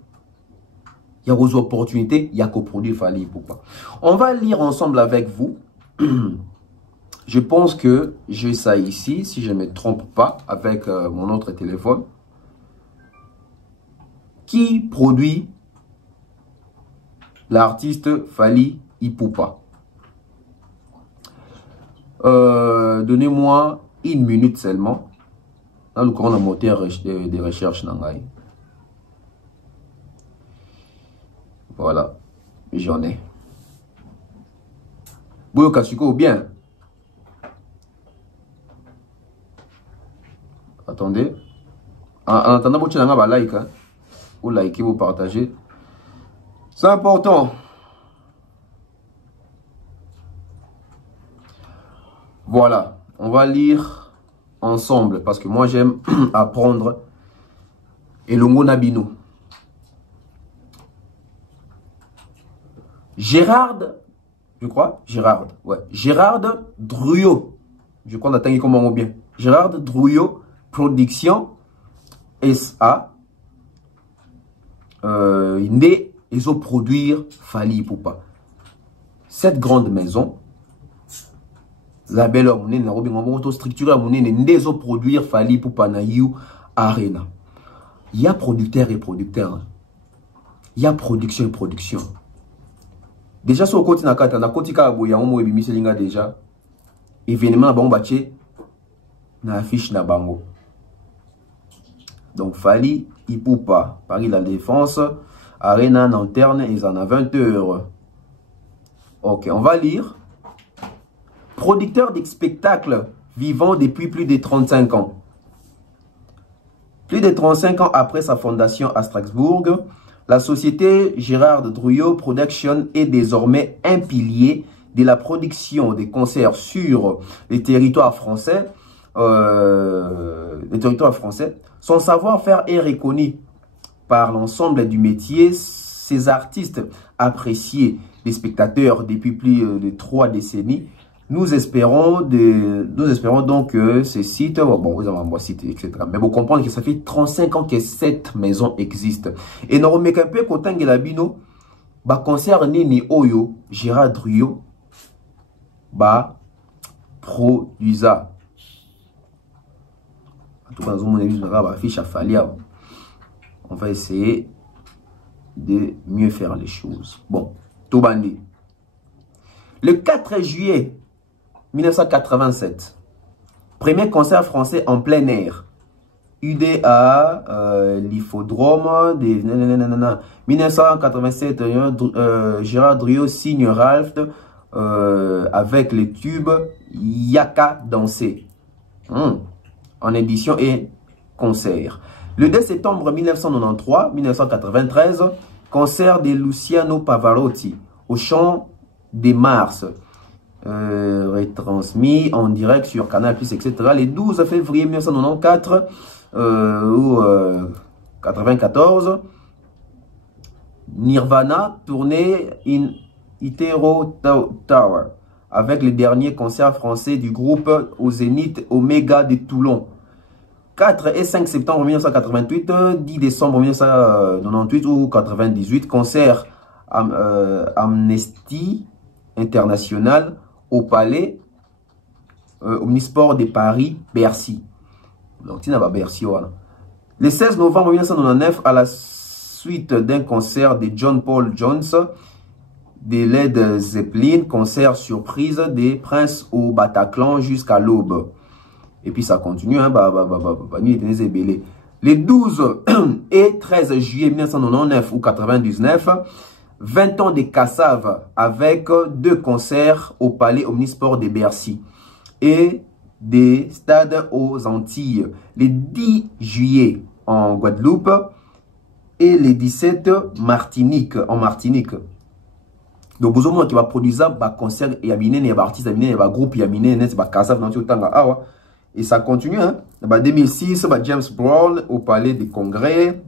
Il y a des opportunités, il y a coproduit Fally Ipupa. On va lire ensemble avec vous. Je pense que j'ai ça ici, si je ne me trompe pas, avec mon autre téléphone. Qui produit l'artiste Fally Ipupa? Donnez-moi 1 minute seulement. Là, nous avons un moteur de recherche. Voilà, j'en ai. Boyo Kasuko, bien. Attendez. En attendant, vous avez un like. Vous likez, vous partagez. C'est important. Voilà, on va lire ensemble, parce que moi j'aime apprendre Elongo Nabino. Gérard, je crois, Gérard Drouillot, je crois qu'on a comment bien. Gérard Drouillot Production SA, né ils ont produit Fally Ipupa. Cette grande maison, la belle homme, structuré des autres produire Fally Ipupa na You Arena. Il y a producteur et producteur. Il y a production et production. Déjà sur le côté na kata na côté ka boya on mo bimiselinga déjà. Événement na bango baché na affiche na bango. Donc Fally Ipupa, Paris La Défense, Arena Nanterre, ils en ont 20 heures. Ok, on va lire. Producteur de spectacles vivant depuis plus de 35 ans. Plus de 35 ans après sa fondation à Strasbourg, la société Gérard Drouillot Production est désormais un pilier de la production des concerts sur les territoires français. Son savoir-faire est reconnu par l'ensemble du métier. Ces artistes appréciés des spectateurs depuis plus de 3 décennies. Nous espérons donc que ces sites, bon, vous avez un site, etc. Mais vous comprenez que ça fait 35 ans que cette maison existe. Et nous remettons un peu quand on a bino, bah concert ni Oyo, Gérard Drouillot, bah produisa. En tout cas, nous avons affiche à Fally. On va essayer de mieux faire les choses. Bon, tout bandi. Le 4 juillet 1987, Premier concert français en plein air. UDA, l'Hippodrome, 1987, Gérard Drouillot signe Ralph avec le tube Yaka Danser en édition et concert. Le 2 septembre 1993, concert de Luciano Pavarotti au Champ des Mars, retransmis en direct sur Canal+, etc. Le 12 février 1994 ou 94, Nirvana tournée in Itero Tower avec le dernier concert français du groupe au Zénith Omega de Toulon. 4 et 5 septembre 1988, 10 décembre 1998 ou 98, concert Amnesty International au Palais Omnisport de Paris, Bercy. Donc, Bercy, voilà. Le 16 novembre 1999, à la suite d'un concert de John Paul Jones, de Led Zeppelin, concert surprise des Princes au Bataclan jusqu'à l'aube. Et puis ça continue, hein, les 12 et 13 juillet 1999 ou 99, 20 ans de Cassave avec 2 concerts au Palais Omnisport de Bercy et des stades aux Antilles. Les 10 juillet en Guadeloupe et les 17 Martinique, en Martinique. Donc, vous avez qui va produire ça, concert, il y a des artistes, il y a des groupes, il y a des Cassave dans tout le temps. Et ça continue, hein. En 2006, James Brown au Palais des Congrès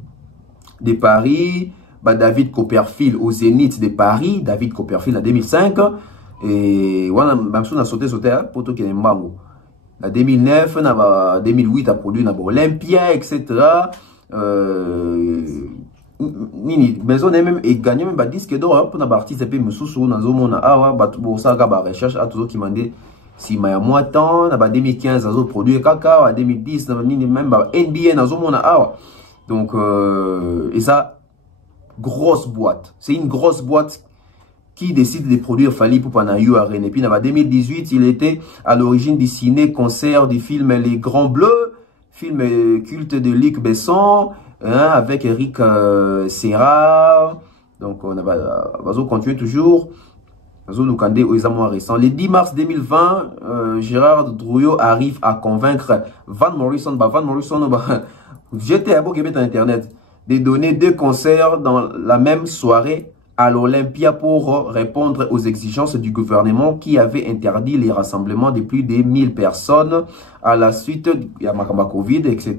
de Paris, David Copperfield au Zénith de Paris, David Copperfield en 2005. Et voilà, on a sauté, pour tout qui est mbango. En 2009, en 2008, a produit Olympia, etc. Mais on a même gagné même disque d'or pour participer dans la recherche à tous qui m'ont dit. Si ma moi temps, en 2015, ils ont produit Kaka, en 2010, même NBA, donc, et ça, grosse boîte. C'est une grosse boîte qui décide de produire Fali pour Panayu à Rennes. Et puis, en 2018, il était à l'origine du ciné-concert du film Les Grands Bleus, film culte de Luc Besson, hein, avec Eric Serra. Donc, on va continuer toujours. Le 10 mars 2020, Gérard Drouillot arrive à convaincre Van Morrison, j'étais à Boguebet Internet, de donner 2 concerts dans la même soirée à l'Olympia pour répondre aux exigences du gouvernement qui avait interdit les rassemblements de plus de 1000 personnes à la suite de la Covid, etc.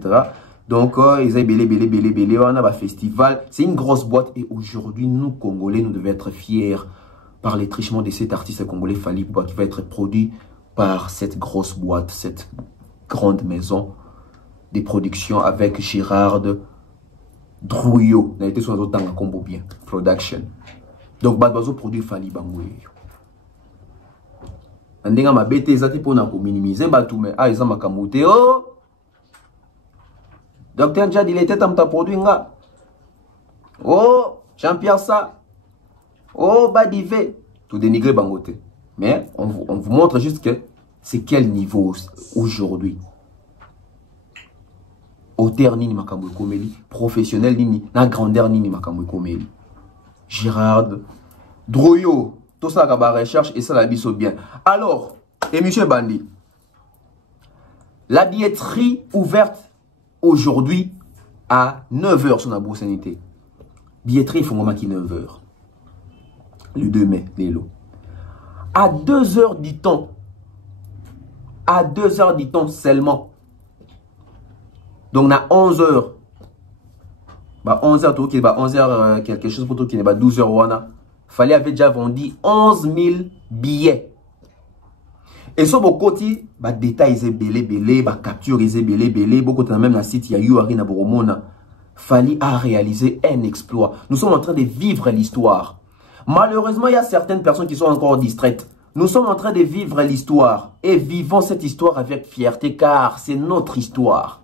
Donc, ils ont on a un festival. C'est une grosse boîte et aujourd'hui, nous, Congolais, nous devons être fiers par les trichements de cet artiste congolais Fally Ipupa qui va être produit par cette grosse boîte, cette grande maison de production avec Gérard Drouillot. Il a été sur un combo bien, production. Donc, Badbazo produit Fally Bangoué. On a ma bête, ça pour minimiser, mais ils ont ma kamouté. Oh! Docteur Njad, il était dans ta produit. Oh! Jean-Pierre ça. Oh, Badivé, tout dénigré Bangote. Mais on vous montre juste que c'est quel niveau aujourd'hui. Auteur Nini Makambo Komeli, professionnel Nini, la grandeur Nini Makambo Komeli. Gérard Drouillot, tout ça la recherche et ça la biso bien. Alors, et monsieur Bandi, la billetterie ouverte aujourd'hui à 9h sur la bourse sanité. Billetterie, il faut que 9h. Le 2 mai, les lots. À 2h du temps. À 2h du temps seulement. Donc, on a 11h. 11h, tout qui est 11h, quelque chose pour tout qui est 12h. Fallait avait déjà vendu 11 000 billets. Et sur mon côté, détails est belé, capture est belé, beaucoup de même la site, il y a eu Arina Boromona. Fallait a réalisé un exploit. Nous sommes en train de vivre l'histoire. Malheureusement, il y a certaines personnes qui sont encore distraites. Nous sommes en train de vivre l'histoire et vivons cette histoire avec fierté car c'est notre histoire.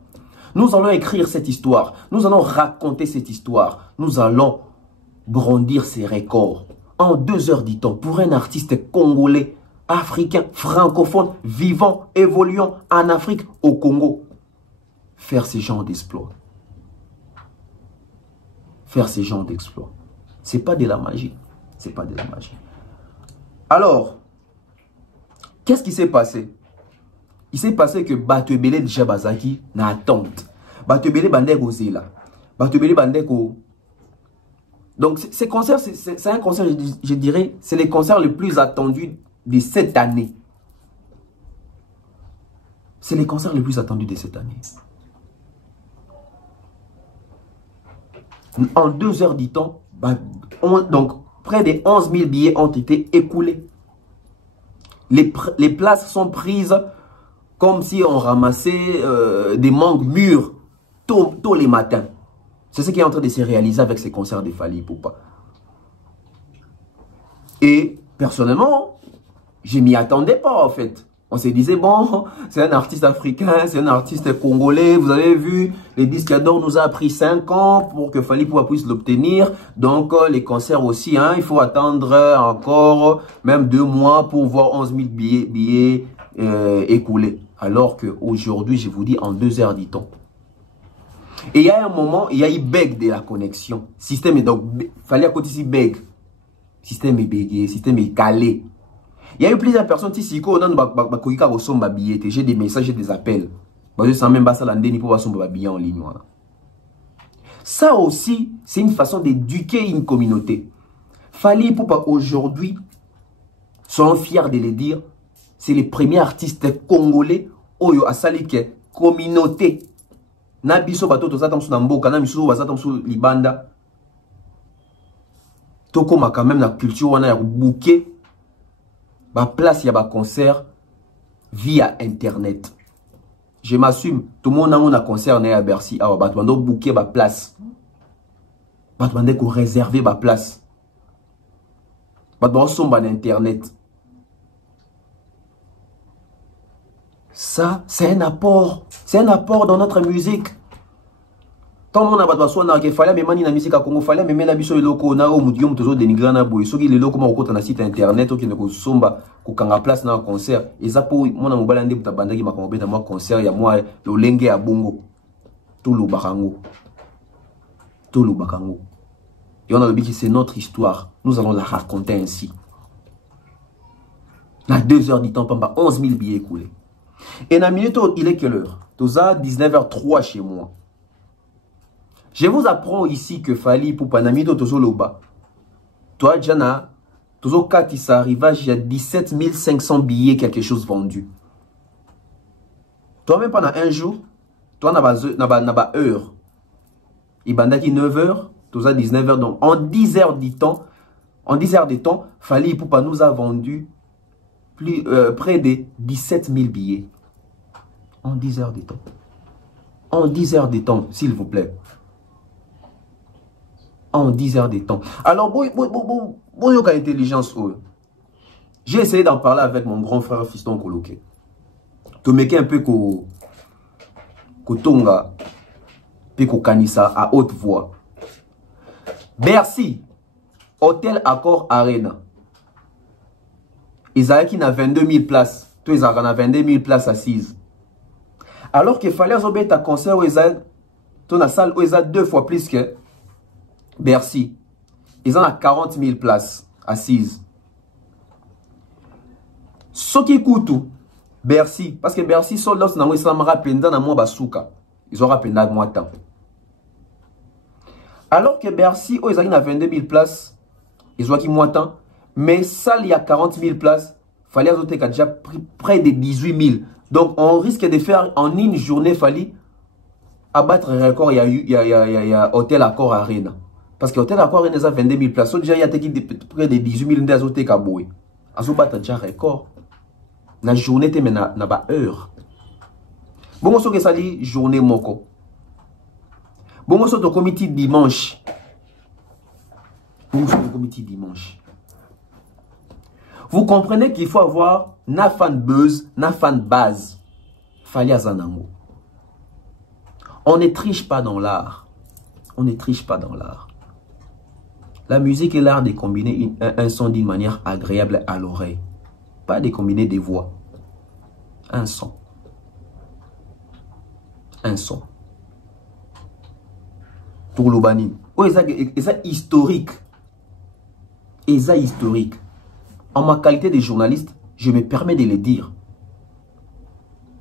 Nous allons écrire cette histoire. Nous allons raconter cette histoire. Nous allons grandir ces records. En 2 heures du temps, pour un artiste congolais africains, francophones, vivant, évoluant en Afrique, au Congo, faire ce genre d'exploit. Faire ce genre d'exploit. C'est pas de la magie. C'est pas de la magie. Alors, qu'est-ce qui s'est passé? Il s'est passé que Batebele déjà Bazaki n'a attente. Batebele Bandeko Zela. Batebele Bandeko. Donc, ces concerts, c'est un concert, je dirais, c'est les concerts les plus attendus de cette année. C'est les concerts les plus attendus de cette année. En 2 heures du temps, donc près de 11 000 billets ont été écoulés. Les places sont prises comme si on ramassait des mangues mûres tôt les matins. C'est ce qui est en train de se réaliser avec ces concerts de Fally Ipupa. Et personnellement, je ne m'y attendais pas en fait. On se disait, bon, c'est un artiste africain, c'est un artiste congolais. Vous avez vu, les disques d'or nous a pris 5 ans pour que Fally Ipupa puisse l'obtenir. Donc, les concerts aussi, hein, il faut attendre encore même 2 mois pour voir 11 000 billets écoulés. Alors qu'aujourd'hui, je vous dis, en 2 heures du temps. Et il y a un moment, il y a eu bug de la connexion. Système est donc, Fally à côté ici bug. Système est bugué, système est calé. Il y a eu plusieurs personnes qui disent que j'ai des messages, j'ai des appels. En ligne. Ça aussi, c'est une façon d'éduquer une communauté. Fally Ipupa aujourd'hui, sont fiers de le dire, c'est les premiers artistes congolais oyo asali ke communauté. Na biso bato tozatam su na mboka na misu bazatam su libanda. Toko ma quand même na culture wana ya bouquet. Ba place ya ba concert via internet. Je m'assume, tout le monde a un concert à Bercy. Ah, bah, tu vas booker ba place. Bah, tu vas réserver ba place. Bah, tu vas somber internet. Ça, c'est un apport. C'est un apport dans notre musique. Tant mon abat soit na ke fallait même na musique à Congo fallait même na biso loko na o mudium toujours dénigrer na boy soki le loko ma ko na site internet oki ne ko somba ko kanga place na concert ezapo mona mobala ndé buta bandaki ma kombe na moi concert ya moi le lenge ya bongo tout le bakango et on a le dit que c'est notre histoire, nous allons la raconter ainsi. Na 2 heures du temps pamba 11 000 billets écoulés. Et na minute il est quelle heure? Toza 19h03 chez moi. Je vous apprends ici que Fally Ipupa Namido Tozo Loba. Toi, Jana, Tozo Katissa arrivage, il y a 17 500 billets, quelque chose vendu. Toi, même pendant un jour, toi, n'a pas heure. Il bandaki 9 h, Toza 19 h. Donc, en 10 heures du temps, Fally Ipupa nous a vendu près de 17 000 billets. En 10 heures du temps. En 10 heures du temps, s'il vous plaît. En 10 heures de temps. Alors, bon, intelligence. J'ai essayé d'en parler avec mon grand frère Fiston Koloké. Tu mets un peu Kotonga, puis Kanissa à haute voix. Bercy, Hôtel Accor Arena. Isaïe n'a 22 000 places. Toi, Isaïe a 22 000 places assises. Alors qu'il fallait un concert où Isaïe, ton salle où Isaïe 2 fois plus que Bercy, ils ont 40 000 places assises. Ce qui coûte Bercy, parce que Bercy sont là, ils ont rappelé à moi temps. Alors que Bercy, ils ont 22 000 places, ils ont qui moi temps, mais ça, il y a 40 000 places, il fallait ajouter déjà près de 18 000. Donc, on risque de faire en une journée, fallait abattre un record, il y a Hôtel Accor Arena. Parce que l'hôtel Accor Arena a 22 000 places. Déjà, il y a près de 18 000 d'azoté kaboué. Azo bat déjà record. La journée, tu n'a pas heure. Bon, on que ça dit journée moko. Bon, on le comité dimanche. Bon, on le comité dimanche. Vous comprenez qu'il faut avoir na fan buzz, na fan base. Fally Azanango. On ne triche pas dans l'art. On ne triche pas dans l'art. La musique est l'art de combiner un son d'une manière agréable à l'oreille. Pas des combinés des voix. Un son. Un son. Pour l'Obani. Oh, c'est historique. Et ça historique. En ma qualité de journaliste, je me permets de le dire.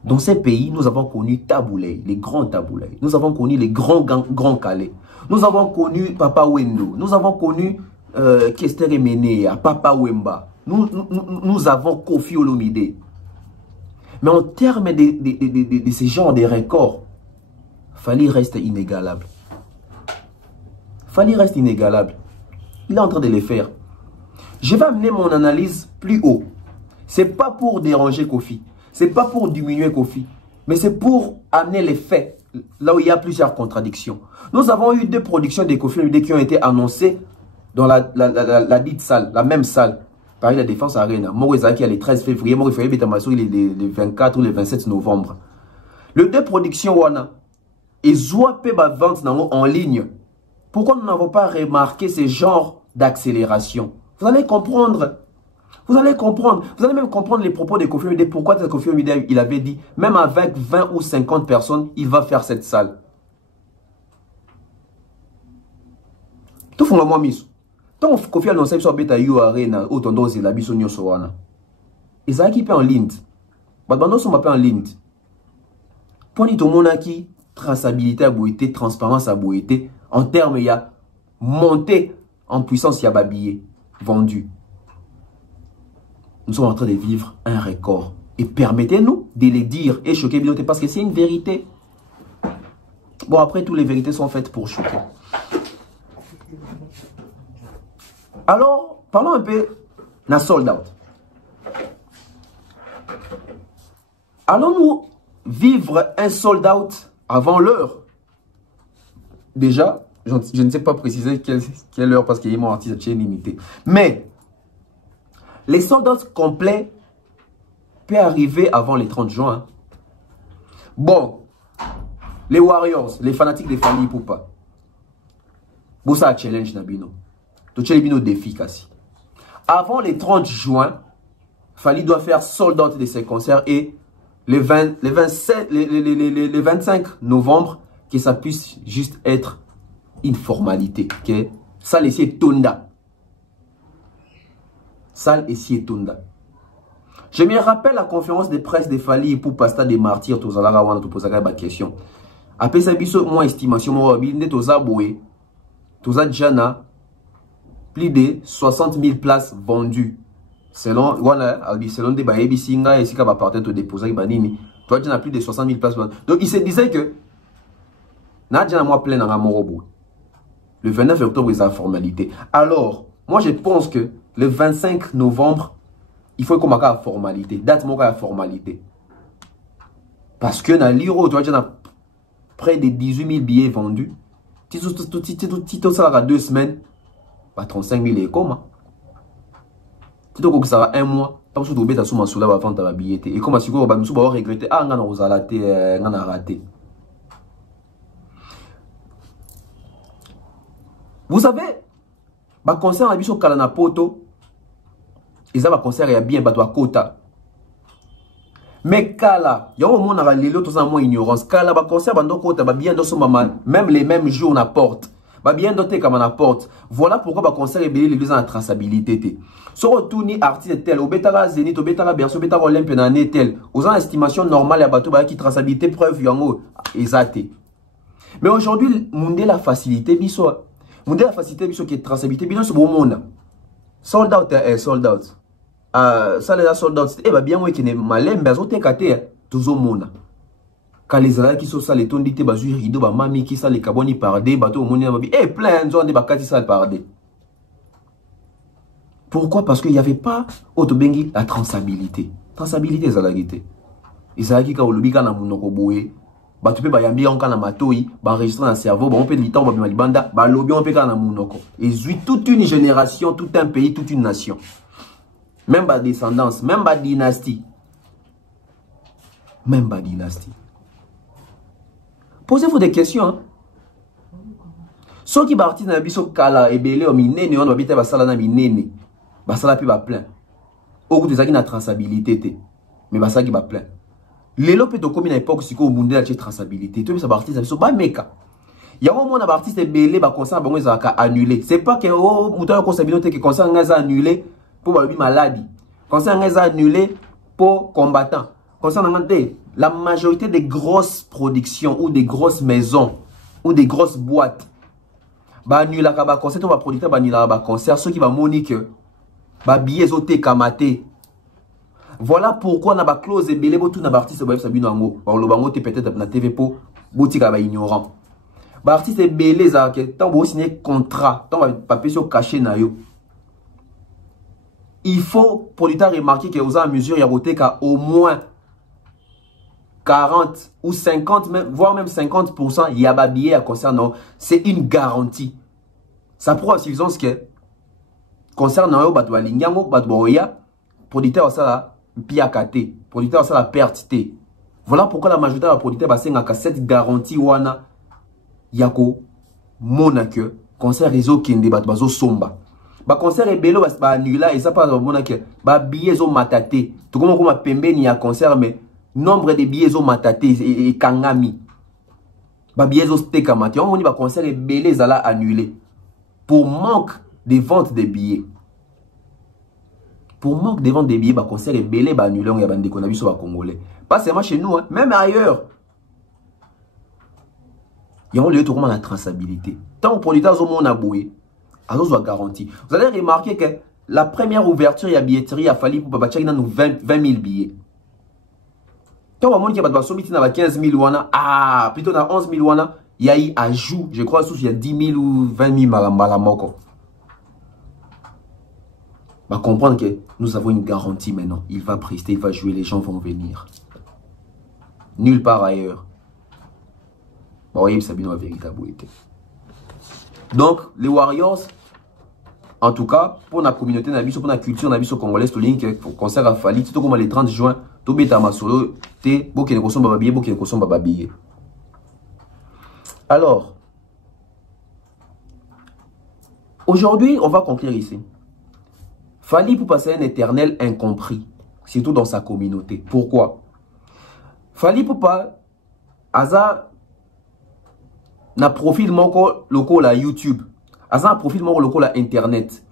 Dans ces pays, nous avons connu Taboulay, les grands Taboulay. Nous avons connu les grands Calais. Nous avons connu Papa Wendo. Nous avons connu Kester Emenea, Papa Wemba. Nous avons Kofi Olomide. Mais en termes de ce genre de records, Fally reste inégalable. Fally reste inégalable. Il est en train de les faire. Je vais amener mon analyse plus haut. Ce n'est pas pour déranger Kofi. Ce n'est pas pour diminuer Kofi. Mais c'est pour amener les faits. Là où il y a plusieurs contradictions. Nous avons eu 2 productions de Kofi Olomide qui ont été annoncées dans la dite salle. La même salle. Paris La Défense Arena. Morizaki qui est le 13 février. Morizaki Betamassou le 24 ou le 27 novembre. Les 2 productions wana. Et Zoa Peba vente en ligne. Pourquoi nous n'avons pas remarqué ce genre d'accélération? Vous allez comprendre. Vous allez comprendre. Vous allez même comprendre les propos de Kofi Olomide. Pourquoi Kofi Olomide, il avait dit, même avec 20 ou 50 personnes, il va faire cette salle. Tout le monde mis. Tant que Kofi a annoncé que Beta Yu Arena, autant d'ose la bisonio soana. Et ça qui peut en ligne. Badbando sont pas en ligne. Pour tout le monde qui traçabilité à boité, transparence à boité, en termes il y a monté en puissance, il y a babillé, vendu. Nous sommes en train de vivre un record. Et permettez-nous de les dire et choquer Binoté parce que c'est une vérité. Bon, après, toutes les vérités sont faites pour choquer. Alors, parlons un peu de sold out. Allons-nous vivre un sold out avant l'heure? Déjà, je ne sais pas préciser quelle heure parce qu'il y a mon artiste limité. Mais, les sold out complets peuvent arriver avant les 30 juin. Bon, les Warriors, les fanatiques de Fally Ipupa. Bon, ça challenge Nabino. Tu challenge Nabino défi quasi. Avant les 30 juin, Fally doit faire sold out de ses concerts et les 25 novembre, que ça puisse juste être une formalité. Okay? Ça, laisser Tonda. Sal et Sietunda. Je me rappelle la conférence de presse de Fally pour Pasta des Martyrs, tous à la wana, tout poser la question. Après ça, moi estimation, moi habile, tous à Boué, tous à Djana, plus de 60 000 places vendues. Selon, voilà, selon des baïbis singa et si va partir te déposer banini, toi tu as plus de 60 000 places vendues. Donc il se disait que, n'a déjà moi plein dans la Morobo. Le 29 octobre, c'est la formalité. Alors, moi je pense que le 25 novembre, il faut qu'on ait la formalité. Date moi la formalité. Parce que dans l'Euro, tu vois, il y a près de 18 000 billets vendus. Si tout ça va 2 semaines, 35 000 et comment? Si tu ça va 1 mois, tu vas te faire sur la vente de la billet. Et comme si tu vas regretter, ah, on a raté. Vous savez, le concert à Biso Kalana Poto, ils ont un concert qui est bien battu à Kota. Mais Kala, il y a un moment où les autres sont moins ignorance. Kala, le concert à Kota, bien dans son moment, même les mêmes jours, on apporte. Bien doté comme on apporte. Voilà pourquoi le concert est bien les deux en traçabilité. Si on retourne artiste tel, au Betara Zénith, au Betara Berceau, au Betara Olympe, tel, aux estimation normale, il y a qui traçabilité preuve, exact. Mais aujourd'hui, monde la facilité, biso. Monde la facilité, biso qui est traçabilité, biso c'est bon monde. Sold out, sold out. Ça les a sold out. Eh bien, moi qui n'est malin, mais aux TKT, tout le monde. Quand les alliés qui sont ça, les tons d'été, bazou rideau, ba mami qui ça les caboni pardé, bateau au monde, eh plein de gens de bakati ça pardé. Pourquoi? Parce qu'il n'y avait pas autobengi la traçabilité. Traçabilité zalagité. Et ça qui quand on l'oublie quand on a mon okoboué, bah tu peux ba yambi on quand on a matoi, ba enregistrer dans le cerveau, bah on peut l'itan, bah banda, bah lobby on peut quand on a mon oko. Et toute une génération, tout un pays, toute une nation. Même ba descendance, même ba dynastie. Même ba dynastie. Posez-vous des questions. Hein? Ceux qui partent dans le biso kala et belé au minene, on va biter basala na minene. Basala pi ba plein. au des na traçabilité mais basa qui va plein les lopes de comme une époque si ko monde la traçabilité tout ça artiste ça ba meka ya au moins artiste belé ba concert bango za ka annuler c'est pas que oh muta ko sabinote que concert nga annulé pour ba maladie concert nga annulé pour combattants concert nga la majorité des grosses productions ou des grosses maisons ou des grosses boîtes ba annuler ka ba concert ba producteur ba annuler ba concert ceux qui va monique ba billets au kamate. Voilà pourquoi na ba clause et belé tout na ba artiste ba sabino ngo ba lo bango te peut-être na TV pour botika ba ignorant ba artiste belé za que tant bo signer contrat tant ba papier sur caché na yo il faut pour l'état remarquer que aux en mesure il y a voté qu'à au moins 40 ou 50 même voire même 50% il y a ba billet à concernant c'est une garantie ça prouve à suffisance que concernant yo ba to lingango ba to ya producteur ça là piakate producteur ça la perte. Voilà pourquoi la majorité de la producteur ba senga ka cette garantie wana yako mona que concert réseau kende ba bazo somba ba concert ebelo ba annula et ça pas mona que ba billets zo matate tout comme pembeni ya concert mais nombre de billets zo matate et kangami ba billets zo steka mati on moni ba concert ebele zala annulé pour manque de vente de billets. Pour manque de vente des billets, bah concert est belé, bah annulé, on y a bandé qu'on a vu sur les Congolais. Pas seulement chez nous, hein, même ailleurs. Il y a un lieu tout comme la traçabilité. Tant que producteur au monde a boué, alors soit garanti. Vous allez remarquer que la première ouverture, il y a billetterie, il a fallu pour Babachak nous 20 000 billets. Tant que monde qui a pas sommité dans 15 000 wana, ah plutôt dans 11 000 wana, il y a eu ajout, je crois sous il y a 10 000 ou 20 000 malamoko. Va comprendre que nous avons une garantie maintenant. Il va prester, il va jouer, les gens vont venir. Nulle part ailleurs. Vous voyez, ça bien véritable. Donc, les Warriors, en tout cas, pour la communauté, pour la culture, congolaise, tout le monde concert à Fali, tout comme les 30 juin, tout le monde solo, beaucoup de consomment bababillé, beaucoup de consomment bababillé. Alors, aujourd'hui, on va conclure ici. Fali pour passer un éternel incompris, surtout dans sa communauté. Pourquoi? Fali pour pas, Aza n'a profil local à YouTube, Aza n'a profil local à Internet.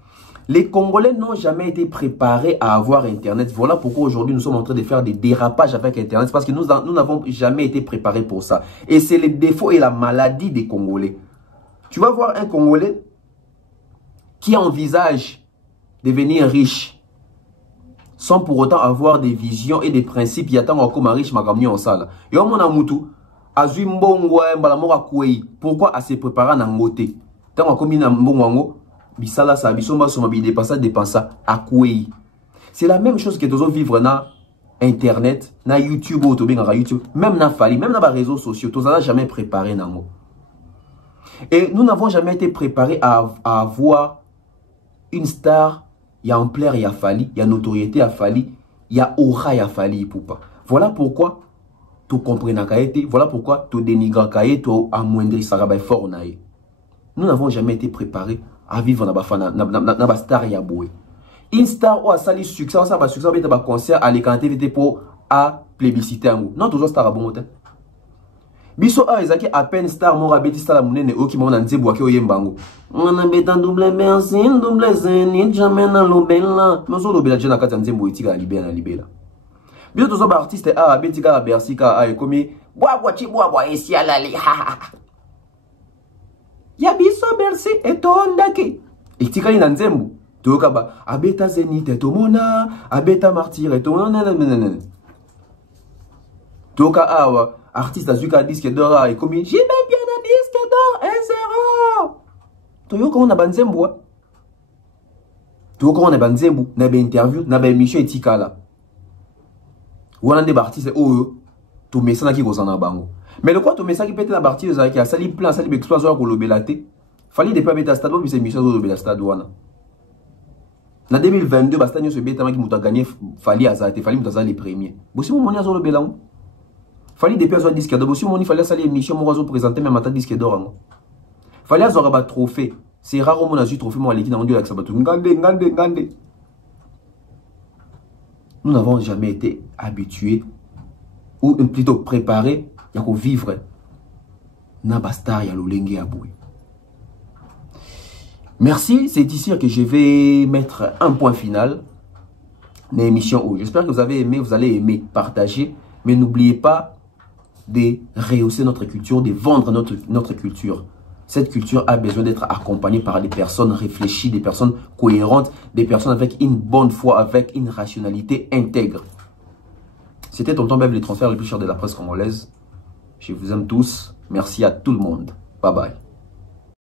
Les Congolais n'ont jamais été préparés à avoir Internet. Voilà pourquoi aujourd'hui nous sommes en train de faire des dérapages avec Internet, parce que nous n'avons jamais été préparés pour ça. Et c'est le défaut et la maladie des Congolais. Tu vas voir un Congolais qui envisage devenir riche sans pour autant avoir des visions et des principes. Il y a tant comme riche magamni en salle. Yo mon amutu azui mbongwa mbala moka kwei. Pourquoi à se préparer na ngote? Tant comme ina mbongwango bisala sa bisoma soma bi dépensa à kwei. C'est la même chose que tozo vivre na internet, na YouTube ou na YouTube, même na Fali, même na ba réseaux sociaux, tozo n'a jamais préparé nango. Et nous n'avons jamais été préparés à avoir une star. Il y a ampleur, il y a Fali, il y a notoriété à Fali, il y a aura à Fali poupa. Voilà pourquoi tu comprends Kaete, voilà pourquoi tu dénigres Kaete, tu amoindris Sarabay fort nae. Nous n'avons jamais été préparés à vivre dans la star yaboué. Une star ou a sali succès, ça va succès, on va concert à l'écanté pour à plébisciter un non, toujours star à bon moteur. Biso a ezaki à peine star mora beti star la monene o ki mona nzebo ke oyembango. On a beta double merci double zeni jamais na lobela. Mozo lobela jena kata nzebo itika libela libela. Biso tozo ba artiste a beti ka Bercy ka a ekomi boa esi alali ha. Ya biso Bercy etonda ke. Itika ina nzembo. Toka ba abeta zenite tomona, abeta martyr tomona. Toka awa artiste azuka disque d'or et comme j'ai même bien un disque d'or 1-0. Toyo comment on a banzembo. Toyo comment on a banzembo, na ba interview, na ba émission etika là. Wana des artistes oh to mesana ki kozana bango. Mais le quoi to mesana ki pète la partie za ki a sali plan sali explosion ko lobelate. Fallait depuis mettre stade pour ces émissions lobela stade wana. Na 2022 basta nyo se beta ma ki muta gagner fallait azate, fallait muta za les premiers. Bosi mo moni azo lobela. Fallait des personnes disque d'or. Si on y fallait salir émission, moi je présenter même matin disque d'or. Fallait avoir un trophée. C'est rare on a eu trophée moi l'équipe dans le avec ça. Ngande. nous n'avons jamais été habitués, ou plutôt préparés, à vivre Nabastar ya Lolenge Aboué. Merci, c'est ici que je vais mettre un point final dans l'émission. J'espère que vous avez aimé, vous allez aimer, partager, mais n'oubliez pas de rehausser notre culture, de vendre notre culture. Cette culture a besoin d'être accompagnée par des personnes réfléchies, des personnes cohérentes, des personnes avec une bonne foi, avec une rationalité intègre. C'était Tonton Bev, les transferts les plus chers de la presse congolaise. Je vous aime tous. Merci à tout le monde. Bye bye.